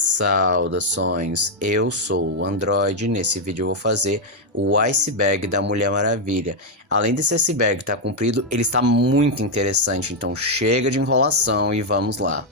Saudações, eu sou o Android. Nesse vídeo eu vou fazer o iceberg da Mulher Maravilha. Além desse iceberg estar comprido, ele está muito interessante, então chega de enrolação e vamos lá.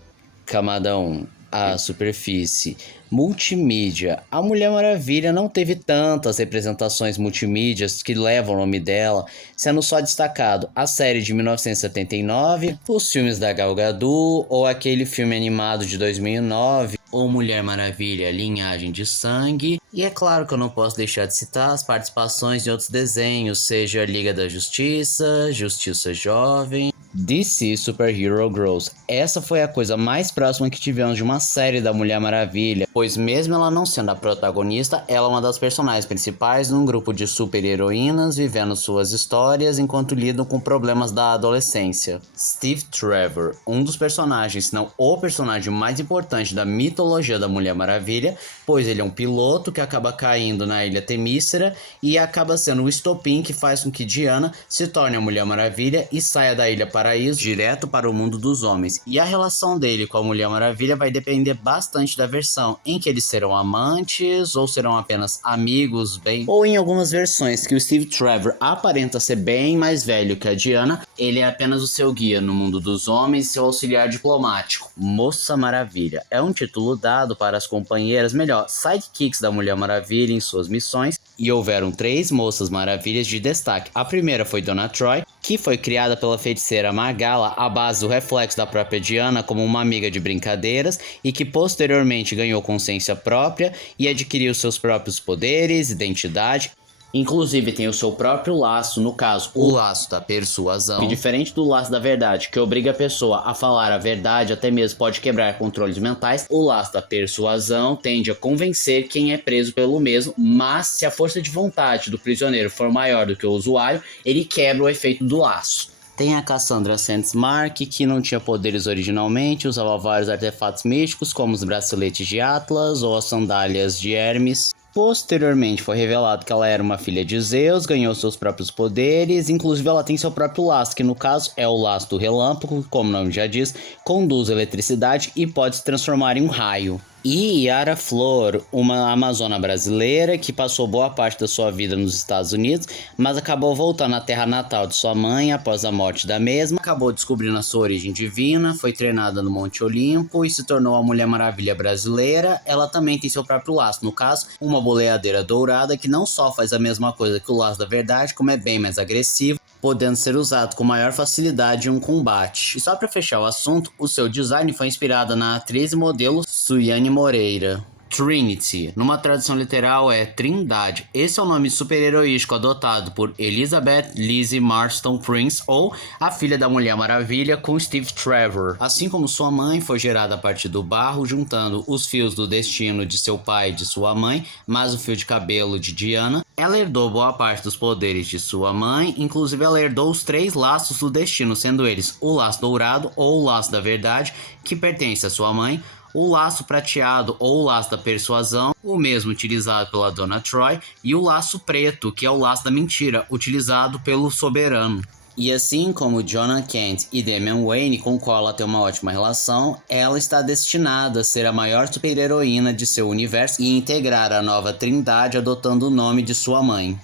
Camada 1, a superfície. Multimídia. A Mulher Maravilha não teve tantas representações multimídias que levam o nome dela, sendo só destacado a série de 1979, os filmes da Gal Gadot ou aquele filme animado de 2009, ou Mulher Maravilha, Linhagem de Sangue. E é claro que eu não posso deixar de citar as participações em outros desenhos, seja Liga da Justiça, Justiça Jovem, DC Super Hero Girls. Essa foi a coisa mais próxima que tivemos de uma série da Mulher Maravilha, pois mesmo ela não sendo a protagonista, ela é uma das personagens principais num grupo de super-heroínas vivendo suas histórias enquanto lidam com problemas da adolescência. Steve Trevor, um dos personagens, se não o personagem mais importante da mitologia da Mulher Maravilha, pois ele é um piloto que acaba caindo na Ilha Temícera e acaba sendo o estopim que faz com que Diana se torne a Mulher Maravilha e saia da Ilha Paraíso direto para o mundo dos homens. E a relação dele com a Mulher Maravilha vai depender bastante da versão, em que eles serão amantes ou serão apenas amigos, ou em algumas versões que o Steve Trevor aparenta ser bem mais velho que a Diana, ele é apenas o seu guia no mundo dos homens e seu auxiliar diplomático. Moça Maravilha é um título dado para as companheiras, melhor, sidekicks da Mulher Maravilha em suas missões, e houveram 3 Moças Maravilhas de destaque. A primeira foi Donna Troy, que foi criada pela feiticeira Magala à base do reflexo da própria Diana como uma amiga de brincadeiras e que posteriormente ganhou consciência própria e adquiriu seus próprios poderes, identidade. Inclusive tem o seu próprio laço, no caso, o laço da persuasão. E diferente do laço da verdade, que obriga a pessoa a falar a verdade, até mesmo pode quebrar controles mentais, o laço da persuasão tende a convencer quem é preso pelo mesmo, mas se a força de vontade do prisioneiro for maior do que o usuário, ele quebra o efeito do laço. Tem a Cassandra Sandsmark, que não tinha poderes originalmente, usava vários artefatos místicos, como os braceletes de Atlas ou as sandálias de Hermes. Posteriormente foi revelado que ela era uma filha de Zeus, ganhou seus próprios poderes, inclusive ela tem seu próprio laço, que no caso é o laço do relâmpago, que, como o nome já diz, conduz eletricidade e pode se transformar em um raio. E Yara Flor, uma amazona brasileira que passou boa parte da sua vida nos Estados Unidos, mas acabou voltando à terra natal de sua mãe após a morte da mesma, acabou descobrindo a sua origem divina, foi treinada no Monte Olimpo e se tornou a Mulher Maravilha brasileira. Ela também tem seu próprio laço, no caso, uma boleadeira dourada que não só faz a mesma coisa que o laço da verdade, como é bem mais agressivo, podendo ser usado com maior facilidade em um combate. E só para fechar o assunto, o seu design foi inspirado na atriz e modelo Suiane Moreira. Trinity, numa tradução literal, é Trindade. Esse é o nome super-heroístico adotado por Elizabeth Lizzie Marston Prince, ou a filha da Mulher Maravilha, com Steve Trevor. Assim como sua mãe foi gerada a partir do barro, juntando os fios do destino de seu pai e de sua mãe, mais o fio de cabelo de Diana, ela herdou boa parte dos poderes de sua mãe, inclusive ela herdou os 3 laços do destino, sendo eles o laço dourado ou o laço da verdade, que pertence à sua mãe, o laço prateado ou o laço da persuasão, o mesmo utilizado pela Donna Troy, e o laço preto, que é o laço da mentira, utilizado pelo soberano. E assim como Jonah Kent e Damian Wayne, com qual ela tem uma ótima relação, ela está destinada a ser a maior super-heroína de seu universo e integrar a nova Trindade adotando o nome de sua mãe.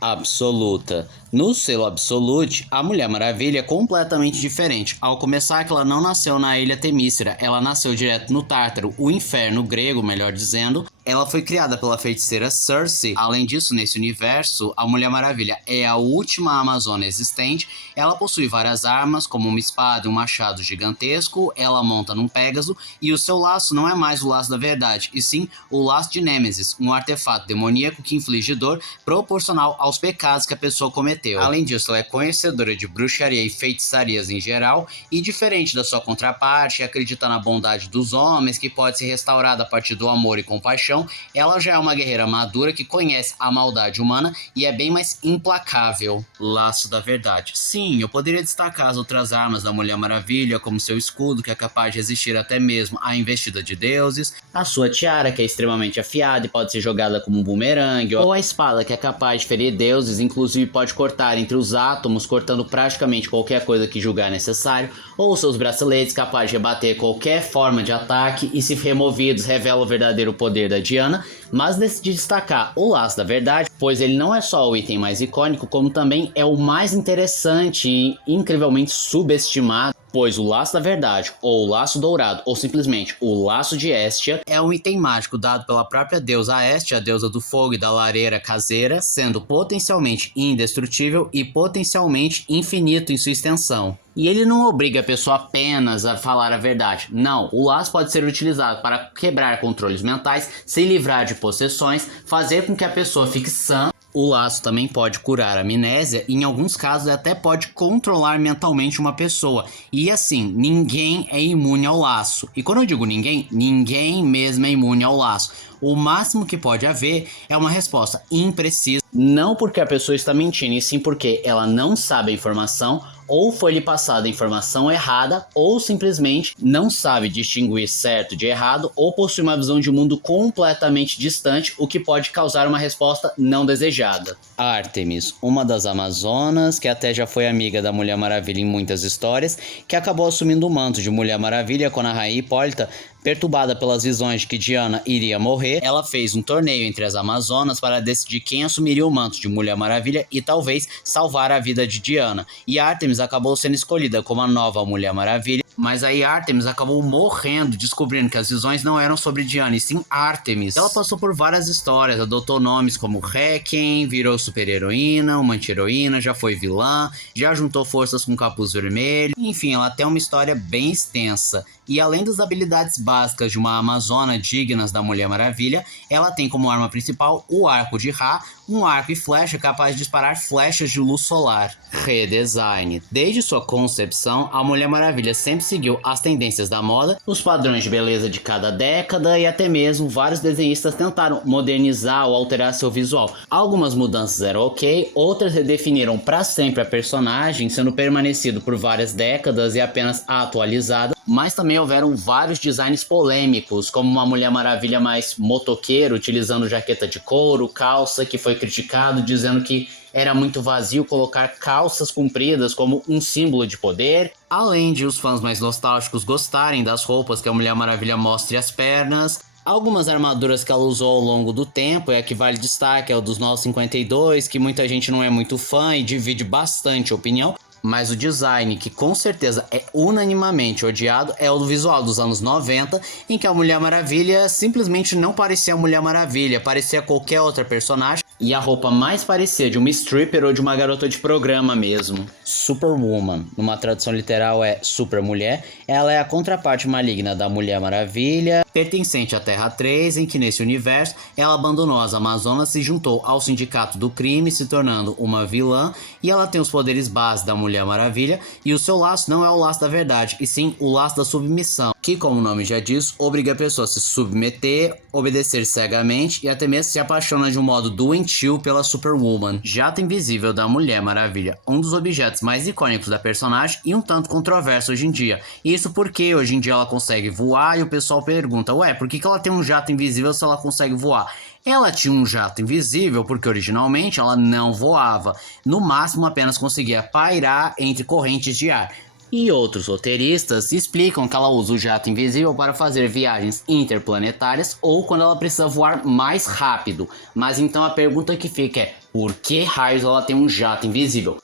Absoluta. No selo Absolute, a Mulher Maravilha é completamente diferente. Ao começar que ela não nasceu na Ilha Temícera, ela nasceu direto no Tártaro, o inferno grego, melhor dizendo. Ela foi criada pela feiticeira Circe. Além disso, nesse universo, a Mulher Maravilha é a última amazona existente. Ela possui várias armas, como uma espada e um machado gigantesco. Ela monta num Pégaso e o seu laço não é mais o laço da verdade, e sim o laço de Nêmesis, um artefato demoníaco que inflige dor proporcional aos pecados que a pessoa cometeu. Além disso, ela é conhecedora de bruxaria e feitiçarias em geral, e diferente da sua contraparte, acredita na bondade dos homens, que pode ser restaurada a partir do amor e compaixão, paixão, ela já é uma guerreira madura que conhece a maldade humana e é bem mais implacável. Laço da verdade. Sim, eu poderia destacar as outras armas da Mulher Maravilha, como seu escudo, que é capaz de resistir até mesmo à investida de deuses, a sua tiara, que é extremamente afiada e pode ser jogada como um bumerangue, ou a espada, que é capaz de ferir deuses, inclusive pode cortar entre os átomos, cortando praticamente qualquer coisa que julgar necessário, ou seus braceletes, capazes de rebater qualquer forma de ataque e, se removidos, revelam o verdadeiro poder da Diana, mas decidi destacar o Laço da Verdade, pois ele não é só o item mais icônico, como também é o mais interessante e incrivelmente subestimado, pois o Laço da Verdade, ou o Laço Dourado, ou simplesmente o Laço de Hestia, é um item mágico dado pela própria deusa Hestia, a deusa do fogo e da lareira caseira, sendo potencialmente indestrutível e potencialmente infinito em sua extensão. E ele não obriga a pessoa apenas a falar a verdade. Não, o laço pode ser utilizado para quebrar controles mentais, se livrar de possessões, fazer com que a pessoa fique sã. O laço também pode curar a amnésia e, em alguns casos, até pode controlar mentalmente uma pessoa. E assim, ninguém é imune ao laço. E quando eu digo ninguém, ninguém mesmo é imune ao laço. O máximo que pode haver é uma resposta imprecisa, não porque a pessoa está mentindo, e sim porque ela não sabe a informação, ou foi lhe passada a informação errada, ou simplesmente não sabe distinguir certo de errado, ou possui uma visão de mundo completamente distante, o que pode causar uma resposta não desejada. Artemis, uma das Amazonas, que até já foi amiga da Mulher Maravilha em muitas histórias, que acabou assumindo o manto de Mulher Maravilha quando a rainha Hipólita, perturbada pelas visões de que Diana iria morrer, ela fez um torneio entre as Amazonas para decidir quem assumiria o manto de Mulher Maravilha e talvez salvar a vida de Diana. E Artemis acabou sendo escolhida como a nova Mulher Maravilha, mas aí Artemis acabou morrendo, descobrindo que as visões não eram sobre Diana, e sim Artemis. Ela passou por várias histórias, adotou nomes como Requiem, virou super-heroína, uma anti-heroína, já foi vilã, já juntou forças com Capuz Vermelho, enfim, ela tem uma história bem extensa. E além das habilidades básicas de uma Amazona dignas da Mulher Maravilha, ela tem como arma principal o arco de Ra, um arco e flecha capaz de disparar flechas de luz solar. Redesign. Desde sua concepção, a Mulher Maravilha sempre seguiu as tendências da moda, os padrões de beleza de cada década e até mesmo vários desenhistas tentaram modernizar ou alterar seu visual. Algumas mudanças eram ok, outras redefiniram para sempre a personagem, sendo permanecido por várias décadas e apenas atualizada. Mas também houveram vários designs polêmicos, como uma Mulher Maravilha mais motoqueira, utilizando jaqueta de couro, calça, que foi criticado, dizendo que era muito vazio colocar calças compridas como um símbolo de poder. Além de os fãs mais nostálgicos gostarem das roupas que a Mulher Maravilha mostre as pernas. Algumas armaduras que ela usou ao longo do tempo, e a que vale destaque é o dos 952, que muita gente não é muito fã e divide bastante opinião. Mas o design que com certeza é unanimamente odiado é o do visual dos anos 90, em que a Mulher Maravilha simplesmente não parecia a Mulher Maravilha, parecia qualquer outra personagem, e a roupa mais parecia de uma stripper ou de uma garota de programa mesmo. Superwoman, numa tradução literal é super mulher, ela é a contraparte maligna da Mulher Maravilha, pertencente à Terra 3, em que nesse universo ela abandonou as Amazonas, se juntou ao Sindicato do Crime, se tornando uma vilã, e ela tem os poderes base da Mulher Maravilha, e o seu laço não é o laço da verdade, e sim o laço da submissão, que, como o nome já diz, obriga a pessoa a se submeter, obedecer cegamente e até mesmo se apaixona de um modo doentio pela Superwoman. Jato invisível da Mulher Maravilha, um dos objetos mais icônicos da personagem e um tanto controverso hoje em dia. Isso porque hoje em dia ela consegue voar e o pessoal pergunta, ué, por que ela tem um jato invisível se ela consegue voar? Ela tinha um jato invisível porque originalmente ela não voava, no máximo apenas conseguia pairar entre correntes de ar. E outros roteiristas explicam que ela usa o jato invisível para fazer viagens interplanetárias ou quando ela precisa voar mais rápido. Mas então a pergunta que fica é, por que raios ela tem um jato invisível?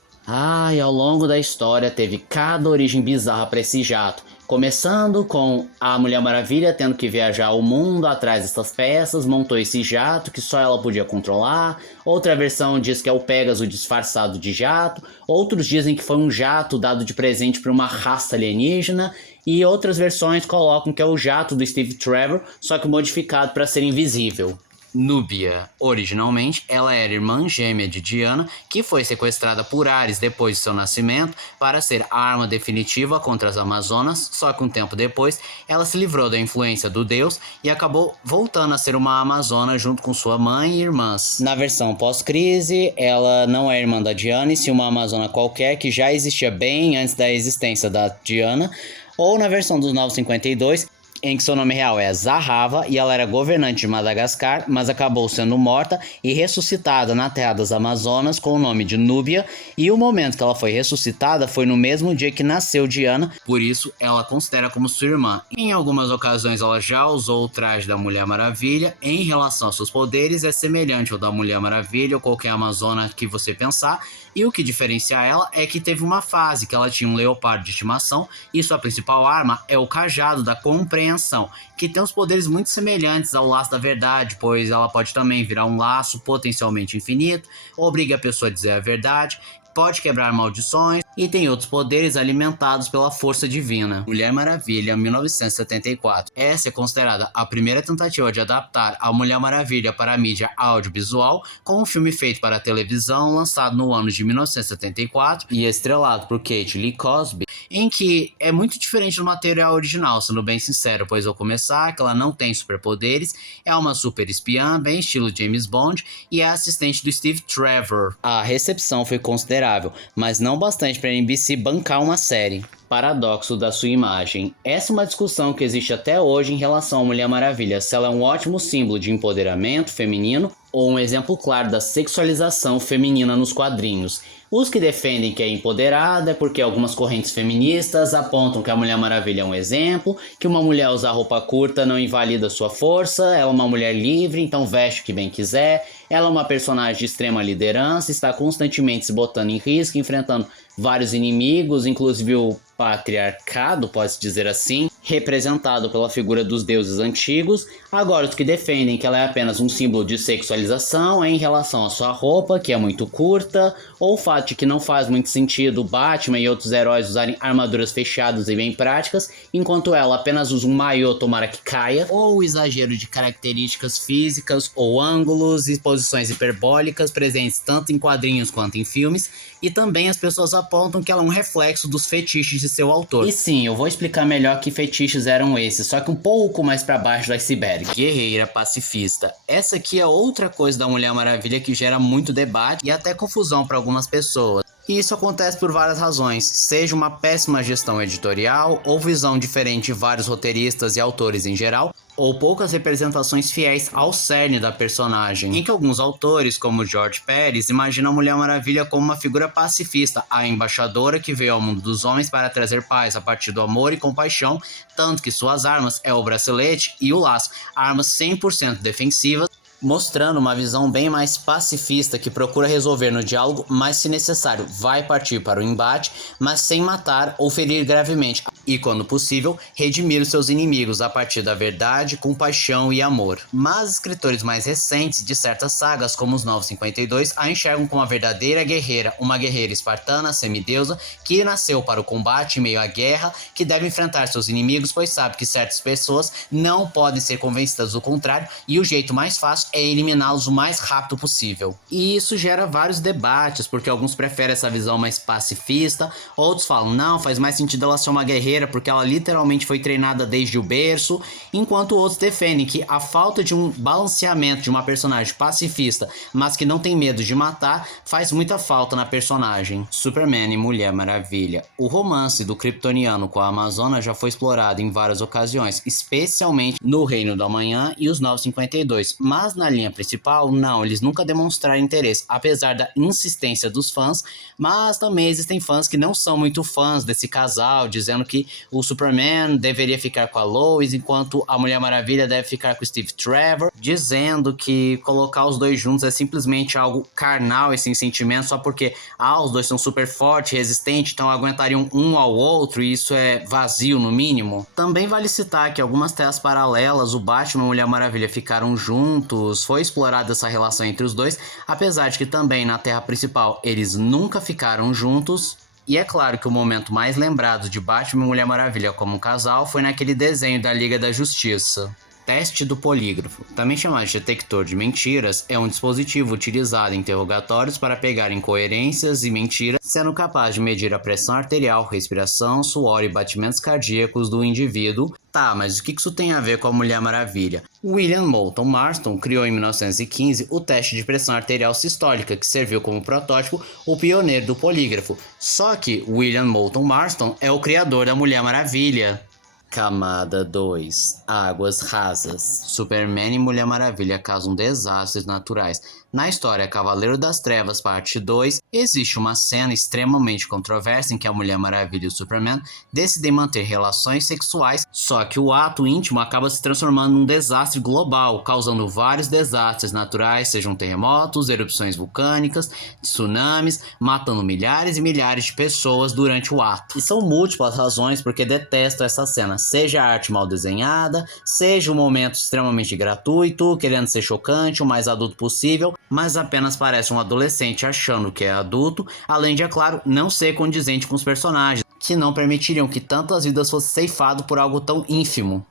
E ao longo da história teve cada origem bizarra para esse jato. Começando com a Mulher Maravilha tendo que viajar o mundo atrás dessas peças, montou esse jato que só ela podia controlar. Outra versão diz que é o Pégaso disfarçado de jato. Outros dizem que foi um jato dado de presente para uma raça alienígena. E outras versões colocam que é o jato do Steve Trevor, só que modificado para ser invisível. Núbia. Originalmente, ela era irmã gêmea de Diana, que foi sequestrada por Ares depois de seu nascimento para ser a arma definitiva contra as Amazonas, só que um tempo depois ela se livrou da influência do deus e acabou voltando a ser uma Amazona junto com sua mãe e irmãs. Na versão pós-crise, ela não é irmã da Diana, e sim uma Amazona qualquer que já existia bem antes da existência da Diana, ou na versão dos 952, em que seu nome real é Zahava e ela era governante de Madagascar, mas acabou sendo morta e ressuscitada na terra das Amazonas com o nome de Núbia, e o momento que ela foi ressuscitada foi no mesmo dia que nasceu Diana, por isso ela considera como sua irmã. Em algumas ocasiões ela já usou o traje da Mulher Maravilha. Em relação aos seus poderes, é semelhante ao da Mulher Maravilha ou qualquer Amazona que você pensar, e o que diferencia ela é que teve uma fase que ela tinha um leopardo de estimação e sua principal arma é o cajado da compreensão, que tem os poderes muito semelhantes ao laço da verdade, pois ela pode também virar um laço potencialmente infinito, obriga a pessoa a dizer a verdade, pode quebrar maldições e tem outros poderes alimentados pela força divina. Mulher Maravilha, 1974. Essa é considerada a primeira tentativa de adaptar a Mulher Maravilha para a mídia audiovisual, com um filme feito para a televisão, lançado no ano de 1974 e estrelado por Kate Lee Cosby, em que é muito diferente do material original, sendo bem sincero, pois ao começar que ela não tem superpoderes, é uma super espiã, bem estilo James Bond, e é assistente do Steve Trevor. A recepção foi considerável, mas não bastante para a NBC bancar uma série. Paradoxo da sua imagem. Essa é uma discussão que existe até hoje em relação à Mulher Maravilha, se ela é um ótimo símbolo de empoderamento feminino ou um exemplo claro da sexualização feminina nos quadrinhos. Os que defendem que é empoderada é porque algumas correntes feministas apontam que a Mulher Maravilha é um exemplo, que uma mulher usar roupa curta não invalida sua força, ela é uma mulher livre, então veste o que bem quiser, ela é uma personagem de extrema liderança, está constantemente se botando em risco, enfrentando vários inimigos, inclusive o patriarcado, pode-se dizer assim, representado pela figura dos deuses antigos. Agora, os que defendem que ela é apenas um símbolo de sexualização é em relação à sua roupa, que é muito curta, ou o fato de que não faz muito sentido Batman e outros heróis usarem armaduras fechadas e bem práticas, enquanto ela apenas usa um maiô, tomara que caia, ou o exagero de características físicas ou ângulos e posições hiperbólicas presentes tanto em quadrinhos quanto em filmes, e também as pessoas apontam que ela é um reflexo dos fetiches de seu autor. E sim, eu vou explicar melhor que fetiches eram esses, só que um pouco mais pra baixo do iceberg. Guerreira pacifista. Essa aqui é outra coisa da Mulher Maravilha que gera muito debate e até confusão para algumas pessoas. E isso acontece por várias razões, seja uma péssima gestão editorial, ou visão diferente de vários roteiristas e autores em geral, ou poucas representações fiéis ao cerne da personagem, em que alguns autores, como George Pérez, imaginam a Mulher Maravilha como uma figura pacifista, a embaixadora que veio ao mundo dos homens para trazer paz a partir do amor e compaixão, tanto que suas armas é o bracelete e o laço, armas 100% defensivas, mostrando uma visão bem mais pacifista que procura resolver no diálogo, mas se necessário vai partir para o embate, mas sem matar ou ferir gravemente, e quando possível, redimir os seus inimigos a partir da verdade, compaixão e amor. Mas escritores mais recentes de certas sagas, como os 952, a enxergam como uma verdadeira guerreira, uma guerreira espartana, semideusa, que nasceu para o combate em meio à guerra, que deve enfrentar seus inimigos, pois sabe que certas pessoas não podem ser convencidas do contrário, e o jeito mais fácil é eliminá-los o mais rápido possível. E isso gera vários debates, porque alguns preferem essa visão mais pacifista, outros falam, não, faz mais sentido ela ser uma guerreira, porque ela literalmente foi treinada desde o berço, enquanto outros defendem que a falta de um balanceamento de uma personagem pacifista, mas que não tem medo de matar, faz muita falta na personagem. Superman e Mulher Maravilha. O romance do kryptoniano com a Amazona já foi explorado em várias ocasiões, especialmente no Reino do Amanhã e os 952, mas na linha principal, não, eles nunca demonstraram interesse, apesar da insistência dos fãs, mas também existem fãs que não são muito fãs desse casal, dizendo que o Superman deveria ficar com a Lois, enquanto a Mulher Maravilha deve ficar com o Steve Trevor, dizendo que colocar os dois juntos é simplesmente algo carnal e sem sentimento, só porque, os dois são super fortes e resistentes, então aguentariam um ao outro, e isso é vazio no mínimo. Também vale citar que algumas terras paralelas, o Batman e a Mulher Maravilha ficaram juntos, foi explorada essa relação entre os dois, apesar de que também na Terra principal eles nunca ficaram juntos. E é claro que o momento mais lembrado de Batman e Mulher Maravilha como um casal foi naquele desenho da Liga da Justiça. Teste do polígrafo, também chamado de detector de mentiras, é um dispositivo utilizado em interrogatórios para pegar incoerências e mentiras, sendo capaz de medir a pressão arterial, respiração, suor e batimentos cardíacos do indivíduo. Tá, mas o que isso tem a ver com a Mulher Maravilha? William Moulton Marston criou em 1915 o teste de pressão arterial sistólica, que serviu como protótipo o pioneiro do polígrafo. Só que William Moulton Marston é o criador da Mulher Maravilha. Camada 2. Águas rasas. Superman e Mulher Maravilha causam desastres naturais. Na história Cavaleiro das Trevas, parte 2, existe uma cena extremamente controversa em que a Mulher Maravilha e o Superman decidem manter relações sexuais, só que o ato íntimo acaba se transformando num desastre global, causando vários desastres naturais, sejam terremotos, erupções vulcânicas, tsunamis, matando milhares e milhares de pessoas durante o ato. E são múltiplas razões porque detesto essa cena, seja a arte mal desenhada, seja um momento extremamente gratuito, querendo ser chocante, o mais adulto possível, mas apenas parece um adolescente achando que é adulto, além de, é claro, não ser condizente com os personagens, que não permitiriam que tantas vidas fossem ceifadas por algo tão ínfimo.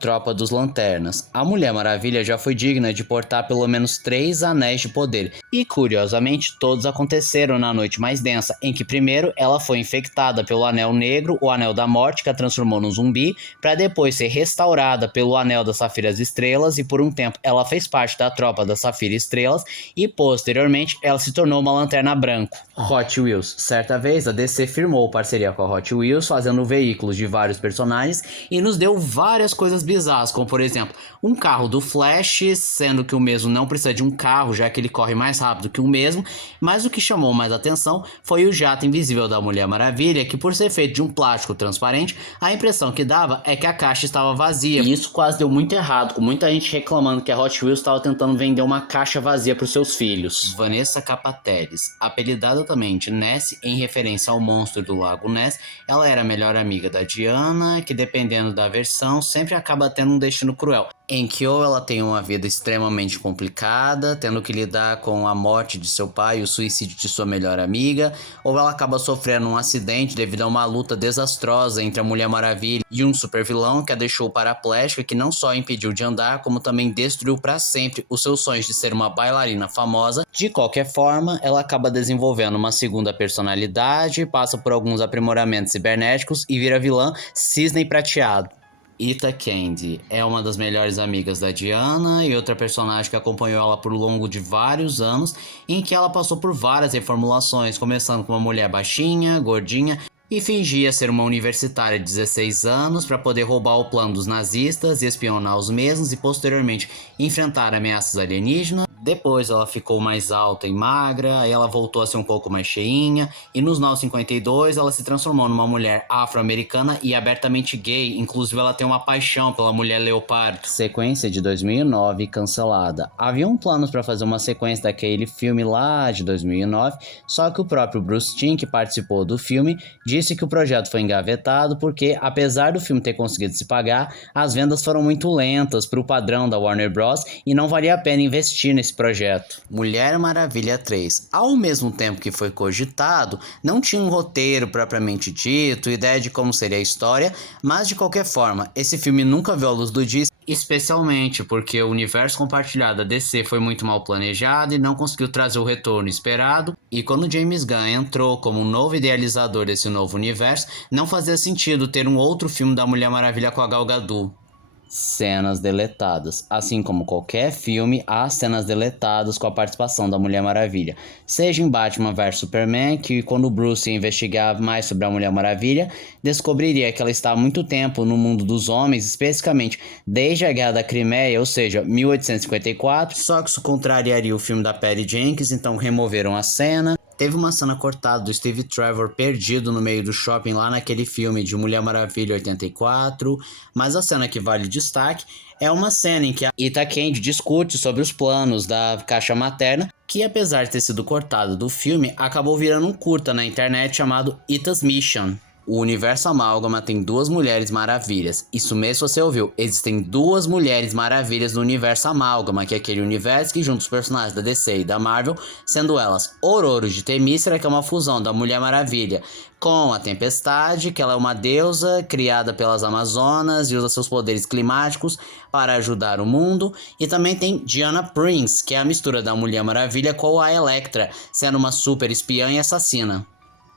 Tropa dos Lanternas. A Mulher Maravilha já foi digna de portar pelo menos 3 anéis de poder, e curiosamente todos aconteceram na noite mais densa, em que primeiro ela foi infectada pelo Anel Negro, o Anel da Morte, que a transformou num zumbi, para depois ser restaurada pelo Anel das Safiras Estrelas, e por um tempo ela fez parte da Tropa das Safira Estrelas, e posteriormente ela se tornou uma Lanterna Branco. Hot Wheels. Certa vez a DC firmou parceria com a Hot Wheels, fazendo veículos de vários personagens, e nos deu várias coisas bizarras, como por exemplo, um carro do Flash, sendo que o mesmo não precisa de um carro, já que ele corre mais rápido que o mesmo, mas o que chamou mais atenção foi o jato invisível da Mulher Maravilha, que por ser feito de um plástico transparente, a impressão que dava é que a caixa estava vazia, e isso quase deu muito errado, com muita gente reclamando que a Hot Wheels estava tentando vender uma caixa vazia para os seus filhos. Vanessa Capateles, apelidada também de Ness, em referência ao monstro do Lago Ness, ela era a melhor amiga da Diana, que dependendo da versão, sempre acaba tendo um destino cruel, em que ou ela tem uma vida extremamente complicada, tendo que lidar com a morte de seu pai e o suicídio de sua melhor amiga, ou ela acaba sofrendo um acidente devido a uma luta desastrosa entre a Mulher Maravilha e um supervilão que a deixou paraplégica, que não só impediu de andar, como também destruiu para sempre os seus sonhos de ser uma bailarina famosa. De qualquer forma, ela acaba desenvolvendo uma segunda personalidade, passa por alguns aprimoramentos cibernéticos e vira vilã Cisne Prateado. Ita Candy é uma das melhores amigas da Diana e outra personagem que acompanhou ela por longo de vários anos, em que ela passou por várias reformulações, começando com uma mulher baixinha, gordinha, e fingia ser uma universitária de 16 anos para poder roubar o plano dos nazistas e espionar os mesmos e posteriormente enfrentar ameaças alienígenas. Depois ela ficou mais alta e magra, aí ela voltou a ser um pouco mais cheinha, e nos 952 ela se transformou numa mulher afro-americana e abertamente gay, inclusive ela tem uma paixão pela mulher leopardo. Sequência de 2009 cancelada. Haviam planos para fazer uma sequência daquele filme lá de 2009, só que o próprio Bruce Timm, que participou do filme, disse que o projeto foi engavetado porque, apesar do filme ter conseguido se pagar, as vendas foram muito lentas para o padrão da Warner Bros. E não valia a pena investir nesse projeto. Mulher Maravilha 3, ao mesmo tempo que foi cogitado, não tinha um roteiro propriamente dito, ideia de como seria a história, mas de qualquer forma, esse filme nunca viu a luz do dia, especialmente porque o universo compartilhado da DC foi muito mal planejado e não conseguiu trazer o retorno esperado, e quando James Gunn entrou como um novo idealizador desse novo universo, não fazia sentido ter um outro filme da Mulher Maravilha com a Gal Gadot. Cenas deletadas. Assim como qualquer filme, há cenas deletadas com a participação da Mulher Maravilha. Seja em Batman vs Superman, que quando Bruce ia investigar mais sobre a Mulher Maravilha, descobriria que ela está há muito tempo no mundo dos homens, especificamente desde a Guerra da Crimeia, ou seja, 1854, só que isso contrariaria o filme da Patty Jenkins, então removeram a cena. Teve uma cena cortada do Steve Trevor perdido no meio do shopping lá naquele filme de Mulher Maravilha 84, mas a cena que vale destaque é uma cena em que a Ita Candy discute sobre os planos da caixa materna, que apesar de ter sido cortado do filme, acabou virando um curta na internet chamado Ita's Mission. O universo Amálgama tem duas Mulheres Maravilhas. Isso mesmo você ouviu. Existem duas Mulheres Maravilhas no universo Amálgama, que é aquele universo que junta os personagens da DC e da Marvel, sendo elas Ororo de Temícera, que é uma fusão da Mulher Maravilha com a Tempestade, que ela é uma deusa criada pelas Amazonas e usa seus poderes climáticos para ajudar o mundo. E também tem Diana Prince, que é a mistura da Mulher Maravilha com a Elektra, sendo uma super espiã e assassina.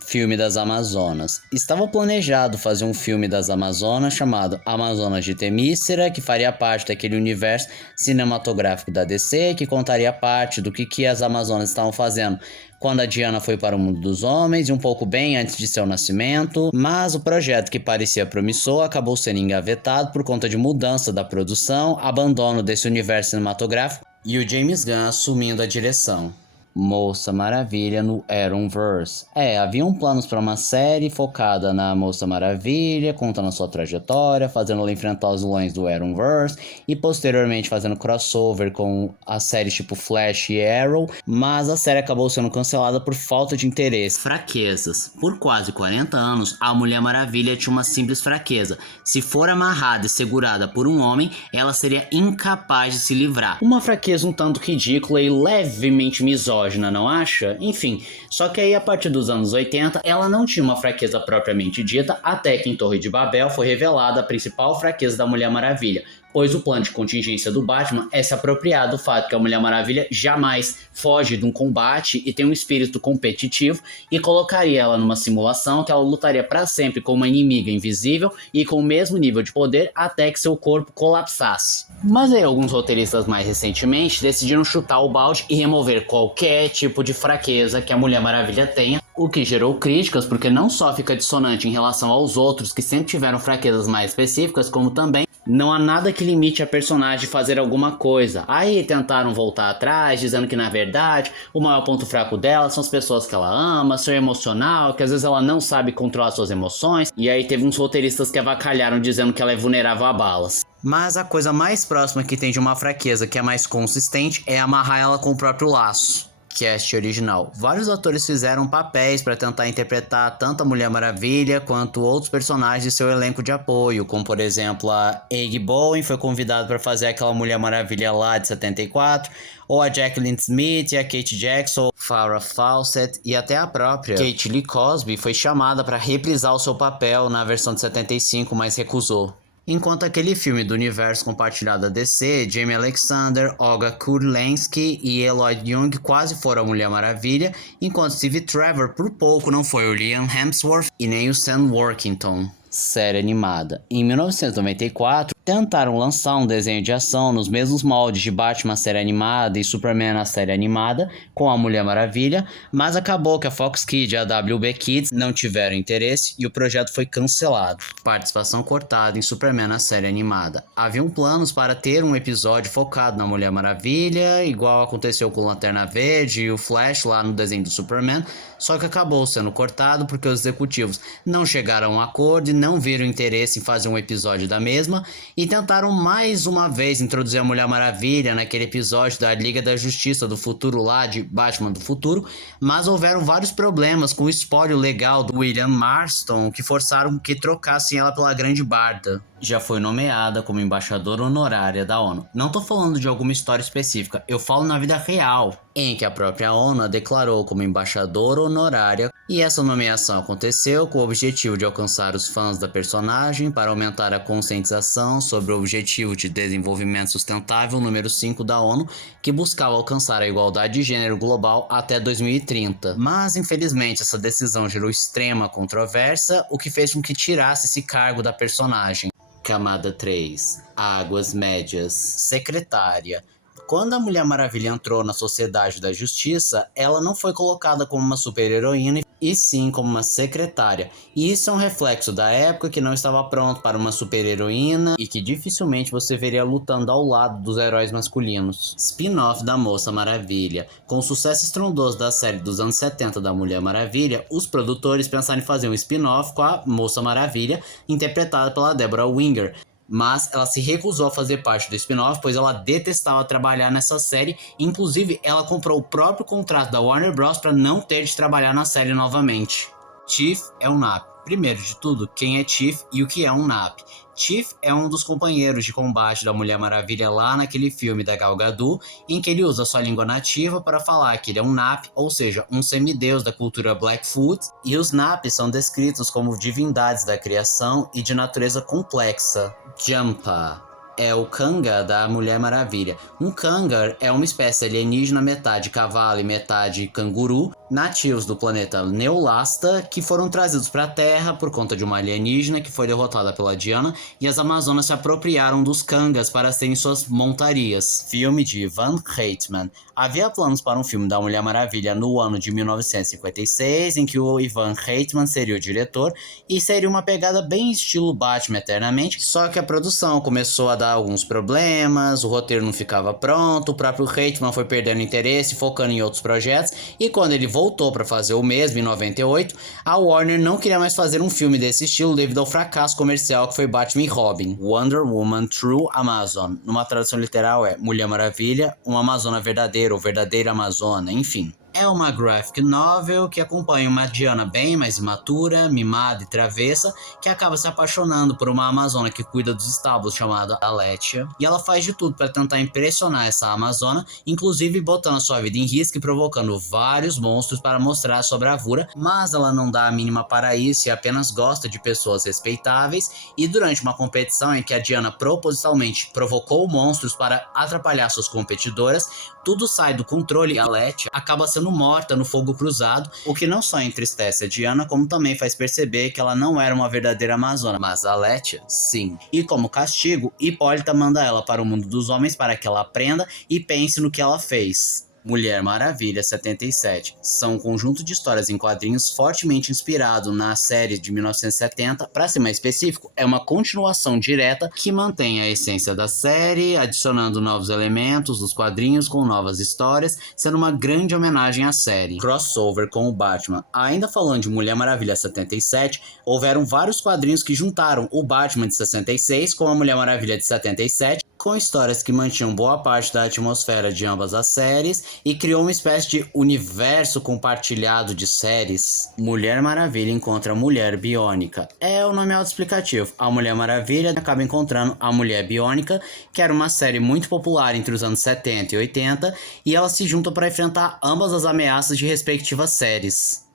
Filme das Amazonas. Estava planejado fazer um filme das Amazonas chamado Amazonas de Temícera, que faria parte daquele universo cinematográfico da DC, que contaria parte do que as Amazonas estavam fazendo quando a Diana foi para o mundo dos homens e um pouco bem antes de seu nascimento, mas o projeto, que parecia promissor, acabou sendo engavetado por conta de mudança da produção, abandono desse universo cinematográfico e o James Gunn assumindo a direção. Moça Maravilha no Arrowverse. Haviam planos para uma série focada na Moça Maravilha, contando a sua trajetória, fazendo ela enfrentar os vilões do Arrowverse e posteriormente fazendo crossover com as séries tipo Flash e Arrow, mas a série acabou sendo cancelada por falta de interesse. Fraquezas. Por quase 40 anos, a Mulher Maravilha tinha uma simples fraqueza. Se for amarrada e segurada por um homem, ela seria incapaz de se livrar. Uma fraqueza um tanto ridícula e levemente misógina, não acha? Enfim, só que aí a partir dos anos 80 ela não tinha uma fraqueza propriamente dita, até que em Torre de Babel foi revelada a principal fraqueza da Mulher Maravilha, pois o plano de contingência do Batman é se apropriar do fato que a Mulher Maravilha jamais foge de um combate e tem um espírito competitivo, e colocaria ela numa simulação que ela lutaria para sempre com uma inimiga invisível e com o mesmo nível de poder até que seu corpo colapsasse. Mas aí alguns roteiristas mais recentemente decidiram chutar o balde e remover qualquer tipo de fraqueza que a Mulher Maravilha tenha, o que gerou críticas porque não só fica dissonante em relação aos outros que sempre tiveram fraquezas mais específicas, como também não há nada que limite a personagem de fazer alguma coisa. Aí tentaram voltar atrás, dizendo que na verdade o maior ponto fraco dela são as pessoas que ela ama, seu emocional, que às vezes ela não sabe controlar suas emoções. E aí teve uns roteiristas que avacalharam dizendo que ela é vulnerável a balas. Mas a coisa mais próxima que tem de uma fraqueza que é mais consistente é amarrar ela com o próprio laço. Cast original. Vários atores fizeram papéis para tentar interpretar tanto a Mulher Maravilha quanto outros personagens de seu elenco de apoio, como por exemplo a Egg Bowen foi convidada para fazer aquela Mulher Maravilha lá de 74, ou a Jacqueline Smith, a Kate Jackson, Farrah Fawcett e até a própria Kate Lee Cosby foi chamada para reprisar o seu papel na versão de 75, mas recusou. Enquanto aquele filme do universo compartilhado da DC, Jamie Alexander, Olga Kurylenski e Eloy Young quase foram a Mulher Maravilha, enquanto Steve Trevor por pouco não foi o Liam Hemsworth e nem o Sam Worthington. Série animada. Em 1994, tentaram lançar um desenho de ação nos mesmos moldes de Batman série animada e Superman na série animada, com a Mulher Maravilha, mas acabou que a Fox Kids e a WB Kids não tiveram interesse e o projeto foi cancelado. Participação cortada em Superman na série animada. Haviam planos para ter um episódio focado na Mulher Maravilha, igual aconteceu com o Lanterna Verde e o Flash lá no desenho do Superman, só que acabou sendo cortado porque os executivos não chegaram a um acordo e não viram interesse em fazer um episódio da mesma, e tentaram mais uma vez introduzir a Mulher Maravilha naquele episódio da Liga da Justiça do Futuro lá, de Batman do Futuro, mas houveram vários problemas com o espólio legal do William Marston que forçaram que trocassem ela pela Grande Barda. Já foi nomeada como embaixadora honorária da ONU. Não tô falando de alguma história específica, eu falo na vida real, em que a própria ONU a declarou como embaixadora honorária, e essa nomeação aconteceu com o objetivo de alcançar os fãs da personagem para aumentar a conscientização sobre o Objetivo de Desenvolvimento Sustentável número 5 da ONU, que buscava alcançar a igualdade de gênero global até 2030. Mas infelizmente essa decisão gerou extrema controvérsia, o que fez com que tirasse esse cargo da personagem. Camada 3. Águas Médias. Secretária. Quando a Mulher Maravilha entrou na Sociedade da Justiça, ela não foi colocada como uma super-heroína, e sim como uma secretária. E isso é um reflexo da época que não estava pronto para uma super-heroína e que dificilmente você veria lutando ao lado dos heróis masculinos. Spin-off da Moça Maravilha. Com o sucesso estrondoso da série dos anos 70 da Mulher Maravilha, os produtores pensaram em fazer um spin-off com a Moça Maravilha, interpretada pela Deborah Winger. Mas ela se recusou a fazer parte do spin-off, pois ela detestava trabalhar nessa série. Inclusive, ela comprou o próprio contrato da Warner Bros. Para não ter de trabalhar na série novamente. Chief é um nap. Primeiro de tudo, quem é Chief e o que é um NAP? Chief é um dos companheiros de combate da Mulher Maravilha lá naquele filme da Gal Gadot, em que ele usa sua língua nativa para falar que ele é um NAP, ou seja, um semideus da cultura Blackfoot, e os NAPs são descritos como divindades da criação e de natureza complexa. Jampa é o Kanga da Mulher Maravilha. Um Kangar é uma espécie alienígena metade cavalo e metade canguru, nativos do planeta Neolasta, que foram trazidos para a Terra por conta de uma alienígena que foi derrotada pela Diana, e as Amazonas se apropriaram dos Kangas para serem suas montarias. Filme de Ivan Reitman. Havia planos para um filme da Mulher Maravilha no ano de 1956, em que o Ivan Reitman seria o diretor, e seria uma pegada bem estilo Batman Eternamente, só que a produção começou a dar alguns problemas, o roteiro não ficava pronto, o próprio Reitman foi perdendo interesse, focando em outros projetos, e quando ele voltou para fazer o mesmo em 98, a Warner não queria mais fazer um filme desse estilo devido ao fracasso comercial que foi Batman e Robin. Wonder Woman True Amazon, numa tradução literal é Mulher Maravilha, uma Amazona verdadeira ou verdadeira Amazona, enfim. É uma graphic novel que acompanha uma Diana bem mais imatura, mimada e travessa, que acaba se apaixonando por uma Amazona que cuida dos estábulos chamada Aletia, e ela faz de tudo para tentar impressionar essa Amazona, inclusive botando a sua vida em risco e provocando vários monstros para mostrar sua bravura, mas ela não dá a mínima para isso e apenas gosta de pessoas respeitáveis, e durante uma competição em que a Diana propositalmente provocou monstros para atrapalhar suas competidoras, tudo sai do controle e a Aletia acaba sendo morta no fogo cruzado, o que não só entristece a Diana, como também faz perceber que ela não era uma verdadeira Amazona, mas a Aletia, sim. E como castigo, Hipólita manda ela para o mundo dos homens para que ela aprenda e pense no que ela fez. Mulher Maravilha 77 são um conjunto de histórias em quadrinhos fortemente inspirado na série de 1970. Para ser mais específico, é uma continuação direta que mantém a essência da série, adicionando novos elementos dos quadrinhos com novas histórias, sendo uma grande homenagem à série. Crossover com o Batman. Ainda falando de Mulher Maravilha 77, houveram vários quadrinhos que juntaram o Batman de 66 com a Mulher Maravilha de 77, com histórias que mantinham boa parte da atmosfera de ambas as séries e criou uma espécie de universo compartilhado de séries. Mulher Maravilha encontra Mulher Biônica. É o nome autoexplicativo. A Mulher Maravilha acaba encontrando a Mulher Biônica, que era uma série muito popular entre os anos 70 e 80, e elas se juntam para enfrentar ambas as ameaças de respectivas séries.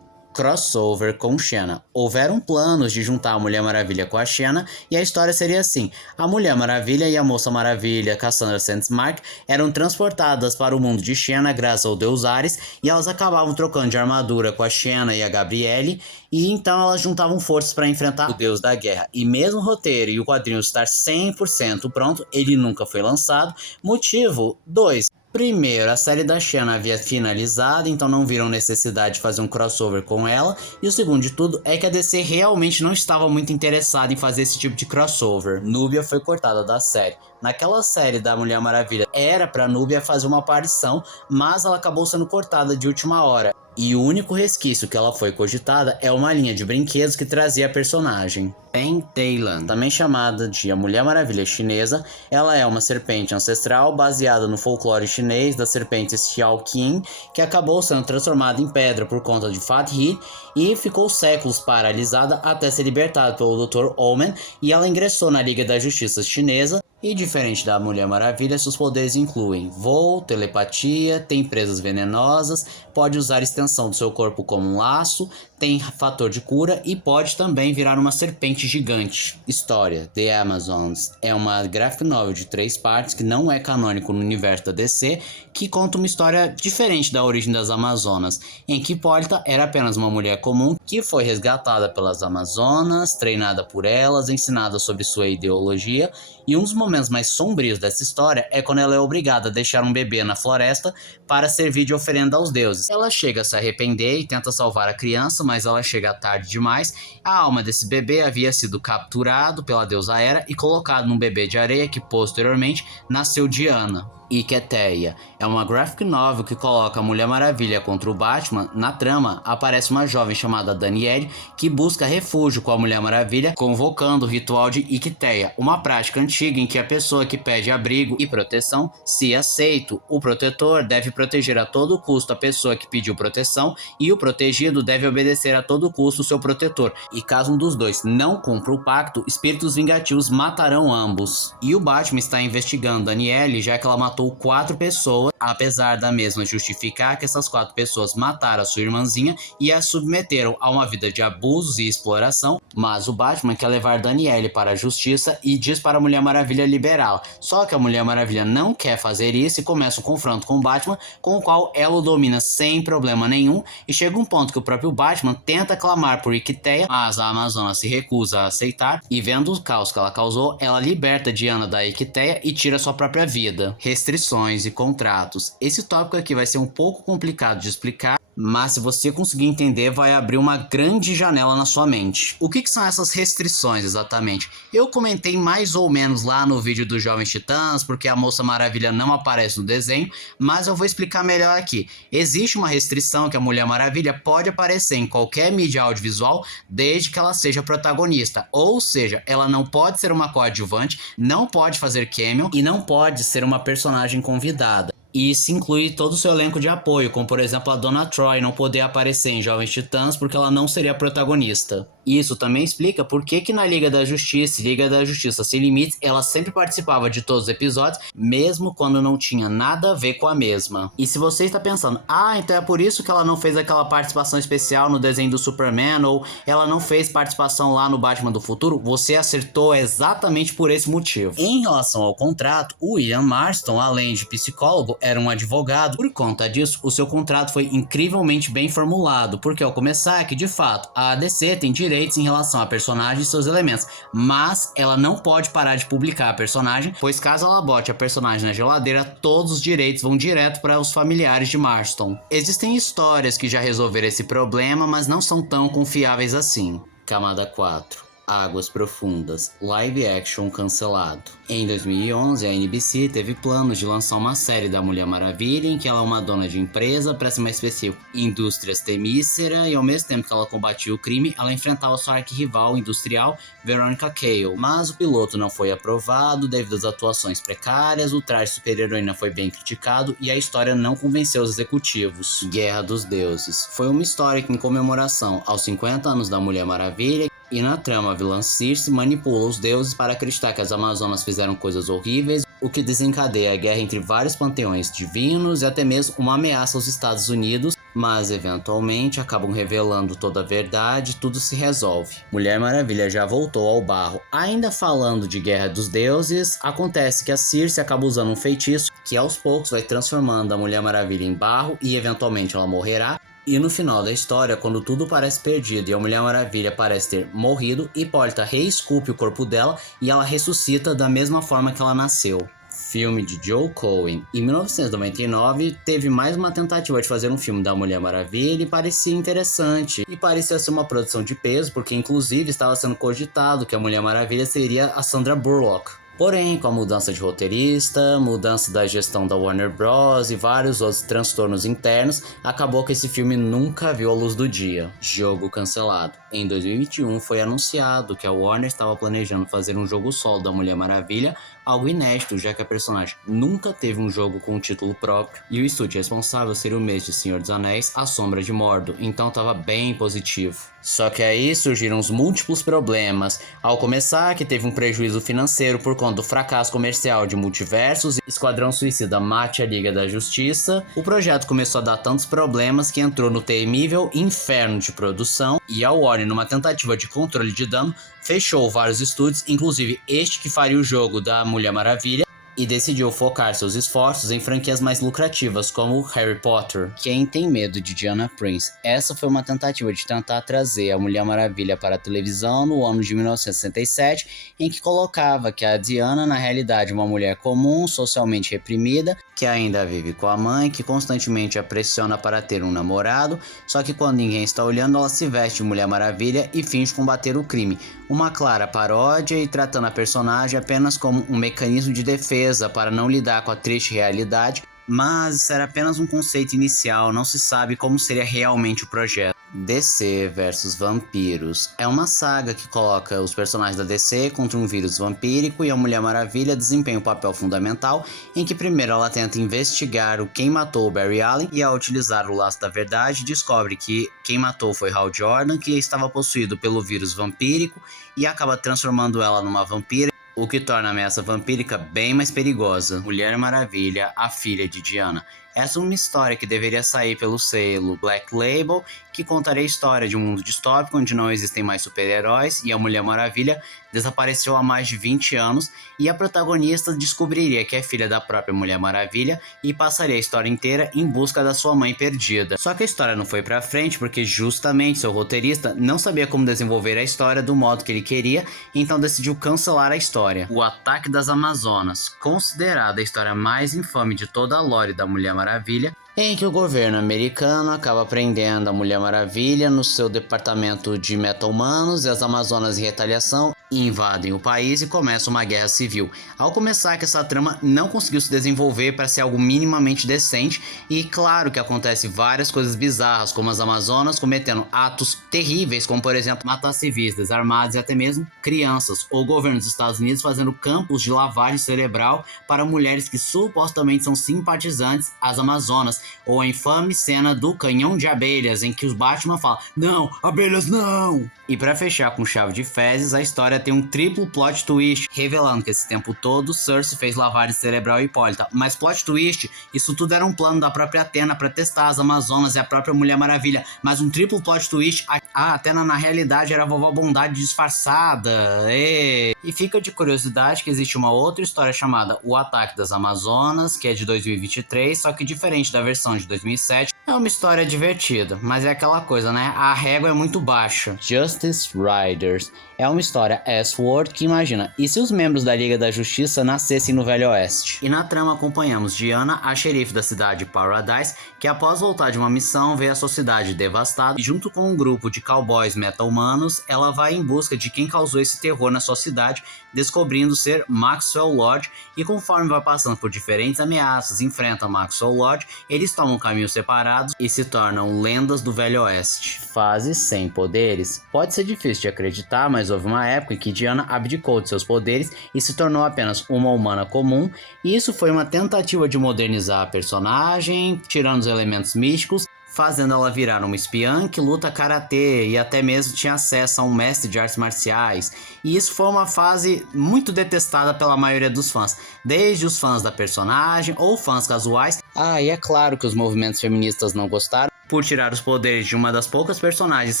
Crossover com Xena. Houveram planos de juntar a Mulher Maravilha com a Xena, e a história seria assim: a Mulher Maravilha e a Moça Maravilha, Cassandra Sandsmark, eram transportadas para o mundo de Xena graças ao deus Ares, e elas acabavam trocando de armadura com a Xena e a Gabrielle, e então elas juntavam forças para enfrentar o deus da guerra. E mesmo o roteiro e o quadrinho estar 100% pronto, ele nunca foi lançado. Motivo 2. Primeiro, a série da Xena havia finalizado, então não viram necessidade de fazer um crossover com ela. E o segundo de tudo é que a DC realmente não estava muito interessada em fazer esse tipo de crossover. Núbia foi cortada da série. Naquela série da Mulher Maravilha, era pra Núbia fazer uma aparição, mas ela acabou sendo cortada de última hora. E o único resquício que ela foi cogitada é uma linha de brinquedos que trazia a personagem. Pen Taylan, também chamada de a Mulher Maravilha Chinesa, ela é uma serpente ancestral baseada no folclore chinês das serpentes Xiaoqing, que acabou sendo transformada em pedra por conta de Fat He e ficou séculos paralisada até ser libertada pelo Dr. Omen, e ela ingressou na Liga da Justiça Chinesa. E diferente da Mulher Maravilha, seus poderes incluem voo, telepatia, tem presas venenosas, pode usar a extensão do seu corpo como um laço, tem fator de cura e pode também virar uma serpente gigante. História: The Amazons é uma graphic novel de 3 partes que não é canônico no universo da DC, que conta uma história diferente da origem das Amazonas, em que Hipólita era apenas uma mulher comum que foi resgatada pelas Amazonas, treinada por elas, ensinada sobre sua ideologia, e um dos momentos mais sombrios dessa história é quando ela é obrigada a deixar um bebê na floresta para servir de oferenda aos deuses. Ela chega a se arrepender e tenta salvar a criança, mas ela chega tarde demais. A alma desse bebê havia sido capturado pela deusa Hera e colocado num bebê de areia que posteriormente nasceu Diana. Iketeia é uma graphic novel que coloca a Mulher Maravilha contra o Batman. Na trama, aparece uma jovem chamada Danielle que busca refúgio com a Mulher Maravilha, convocando o ritual de Iketeia, uma prática antiga em que a pessoa que pede abrigo e proteção, se aceito, o protetor deve proteger a todo custo a pessoa que pediu proteção e o protegido deve obedecer a todo custo o seu protetor. E caso um dos dois não cumpra o pacto, espíritos vingativos matarão ambos. E o Batman está investigando Danielle, já que ela matou 4 pessoas, apesar da mesma justificar que essas 4 pessoas mataram a sua irmãzinha e a submeteram a uma vida de abusos e exploração, mas o Batman quer levar Danielle para a justiça e diz para a Mulher Maravilha liberá-la. Só que a Mulher Maravilha não quer fazer isso e começa um confronto com o Batman, com o qual ela o domina sem problema nenhum, e chega um ponto que o próprio Batman tenta clamar por Iketeia, mas a Amazona se recusa a aceitar, e vendo o caos que ela causou, ela liberta Diana da Iketeia e tira sua própria vida. Restrições e contratos. Esse tópico aqui vai ser um pouco complicado de explicar, mas se você conseguir entender, vai abrir uma grande janela na sua mente. O que são essas restrições exatamente? Eu comentei mais ou menos lá no vídeo dos Jovens Titãs, porque a Moça Maravilha não aparece no desenho, mas eu vou explicar melhor aqui. Existe uma restrição que a Mulher Maravilha pode aparecer em qualquer mídia audiovisual, desde que ela seja protagonista, ou seja, ela não pode ser uma coadjuvante, não pode fazer cameo e não pode ser uma personagem convidada. E isso inclui todo o seu elenco de apoio, como por exemplo a Donna Troy não poder aparecer em Jovens Titãs porque ela não seria protagonista. Isso também explica por que na Liga da Justiça e Liga da Justiça Sem Limites ela sempre participava de todos os episódios, mesmo quando não tinha nada a ver com a mesma. E se você está pensando, então é por isso que ela não fez aquela participação especial no desenho do Superman, ou ela não fez participação lá no Batman do Futuro, você acertou exatamente por esse motivo. Em relação ao contrato, o Ian Marston, além de psicólogo, era um advogado. Por conta disso, o seu contrato foi incrivelmente bem formulado, porque ao começar que, de fato, a DC tem direitos em relação a personagem e seus elementos, mas ela não pode parar de publicar a personagem, pois caso ela bote a personagem na geladeira, todos os direitos vão direto para os familiares de Marston. Existem histórias que já resolveram esse problema, mas não são tão confiáveis assim. Camada 4. Águas Profundas, live action cancelado. Em 2011, a NBC teve planos de lançar uma série da Mulher Maravilha em que ela é uma dona de empresa, para ser mais específico, Indústrias Temícera, e ao mesmo tempo que ela combatia o crime, ela enfrentava sua arquirrival industrial, Veronica Cale. Mas o piloto não foi aprovado devido às atuações precárias, o traje super-heroína foi bem criticado e a história não convenceu os executivos. Guerra dos Deuses foi uma história que, em comemoração aos 50 anos da Mulher Maravilha, e na trama, a vilã Circe manipula os deuses para acreditar que as Amazonas fizeram coisas horríveis, o que desencadeia a guerra entre vários panteões divinos e até mesmo uma ameaça aos Estados Unidos, mas eventualmente acabam revelando toda a verdade e tudo se resolve. Mulher Maravilha já voltou ao barro. Ainda falando de Guerra dos Deuses, acontece que a Circe acaba usando um feitiço que aos poucos vai transformando a Mulher Maravilha em barro e eventualmente ela morrerá. E no final da história, quando tudo parece perdido e a Mulher Maravilha parece ter morrido, Hipólita reesculpe o corpo dela e ela ressuscita da mesma forma que ela nasceu. Filme de Joe Cohen. Em 1999, teve mais uma tentativa de fazer um filme da Mulher Maravilha e parecia interessante. E parecia ser uma produção de peso, porque inclusive estava sendo cogitado que a Mulher Maravilha seria a Sandra Bullock. Porém, com a mudança de roteirista, mudança da gestão da Warner Bros. E vários outros transtornos internos, acabou que esse filme nunca viu a luz do dia. Jogo cancelado. Em 2021 foi anunciado que a Warner estava planejando fazer um jogo solo da Mulher Maravilha, algo inédito, já que a personagem nunca teve um jogo com um título próprio, e o estúdio responsável seria o mesmo de Senhor dos Anéis, A Sombra de Mordor, então estava bem positivo. Só que aí surgiram os múltiplos problemas, ao começar que teve um prejuízo financeiro por conta do fracasso comercial de Multiversos e Esquadrão Suicida Mate a Liga da Justiça. O projeto começou a dar tantos problemas que entrou no temível inferno de produção, e a Warner, numa tentativa de controle de dano, fechou vários estúdios, inclusive este que faria o jogo da Mulher Maravilha, e decidiu focar seus esforços em franquias mais lucrativas, como Harry Potter. Quem tem medo de Diana Prince? Essa foi uma tentativa de tentar trazer a Mulher Maravilha para a televisão no ano de 1967, em que colocava que a Diana, na realidade, é uma mulher comum, socialmente reprimida, que ainda vive com a mãe, que constantemente a pressiona para ter um namorado, só que quando ninguém está olhando, ela se veste de Mulher Maravilha e finge combater o crime. Uma clara paródia e tratando a personagem apenas como um mecanismo de defesa empresa para não lidar com a triste realidade, mas isso era apenas um conceito inicial, não se sabe como seria realmente o projeto. DC versus vampiros é uma saga que coloca os personagens da DC contra um vírus vampírico e a Mulher Maravilha desempenha um papel fundamental em que primeiro ela tenta investigar quem matou o Barry Allen e ao utilizar o laço da verdade descobre que quem matou foi Hal Jordan, que estava possuído pelo vírus vampírico e acaba transformando ela numa vampira, o que torna a ameaça vampírica bem mais perigosa. Mulher Maravilha, a filha de Diana. Essa é uma história que deveria sair pelo selo Black Label, que contaria a história de um mundo distópico onde não existem mais super-heróis e a Mulher Maravilha desapareceu há mais de 20 anos e a protagonista descobriria que é filha da própria Mulher Maravilha e passaria a história inteira em busca da sua mãe perdida. Só que a história não foi pra frente porque justamente seu roteirista não sabia como desenvolver a história do modo que ele queria, então decidiu cancelar a história. O Ataque das Amazonas, considerada a história mais infame de toda a lore da Mulher Maravilha, em que o governo americano acaba prendendo a Mulher Maravilha no seu departamento de meta-humanos e as Amazonas em retaliação invadem o país e começa uma guerra civil. Ao começar que essa trama não conseguiu se desenvolver para ser algo minimamente decente e claro que acontece várias coisas bizarras, como as Amazonas cometendo atos terríveis, como por exemplo matar civis, desarmados e até mesmo crianças, ou o governo dos Estados Unidos fazendo campos de lavagem cerebral para mulheres que supostamente são simpatizantes às Amazonas, ou a infame cena do canhão de abelhas em que os Batman falam, não, abelhas não! E para fechar com chave de fezes, a história tem um triplo plot twist, revelando que esse tempo todo Cersei fez lavagem cerebral a Hipólita. Mas plot twist, isso tudo era um plano da própria Athena para testar as Amazonas e a própria Mulher Maravilha. Mas um triplo plot twist, a Athena na realidade era a Vovó Bondade disfarçada. E fica de curiosidade que existe uma outra história chamada O Ataque das Amazonas, que é de 2023, só que diferente da versão de 2007. É uma história divertida, mas é aquela coisa, né? A régua é muito baixa. Justice Riders é uma história S-Word que imagina, e se os membros da Liga da Justiça nascessem no Velho Oeste? E na trama acompanhamos Diana, a xerife da cidade de Paradise, que após voltar de uma missão vê a sua cidade devastada e junto com um grupo de cowboys meta-humanos, ela vai em busca de quem causou esse terror na sua cidade, descobrindo ser Maxwell Lord, e conforme vai passando por diferentes ameaças, enfrenta Maxwell Lord, eles tomam caminhos separados e se tornam lendas do Velho Oeste. Fase sem poderes. Pode ser difícil de acreditar, mas houve uma época em que Diana abdicou de seus poderes e se tornou apenas uma humana comum, e isso foi uma tentativa de modernizar a personagem, tirando os elementos místicos, fazendo ela virar uma espiã que luta karatê e até mesmo tinha acesso a um mestre de artes marciais. E isso foi uma fase muito detestada pela maioria dos fãs, desde os fãs da personagem ou fãs casuais. E é claro que os movimentos feministas não gostaram por tirar os poderes de uma das poucas personagens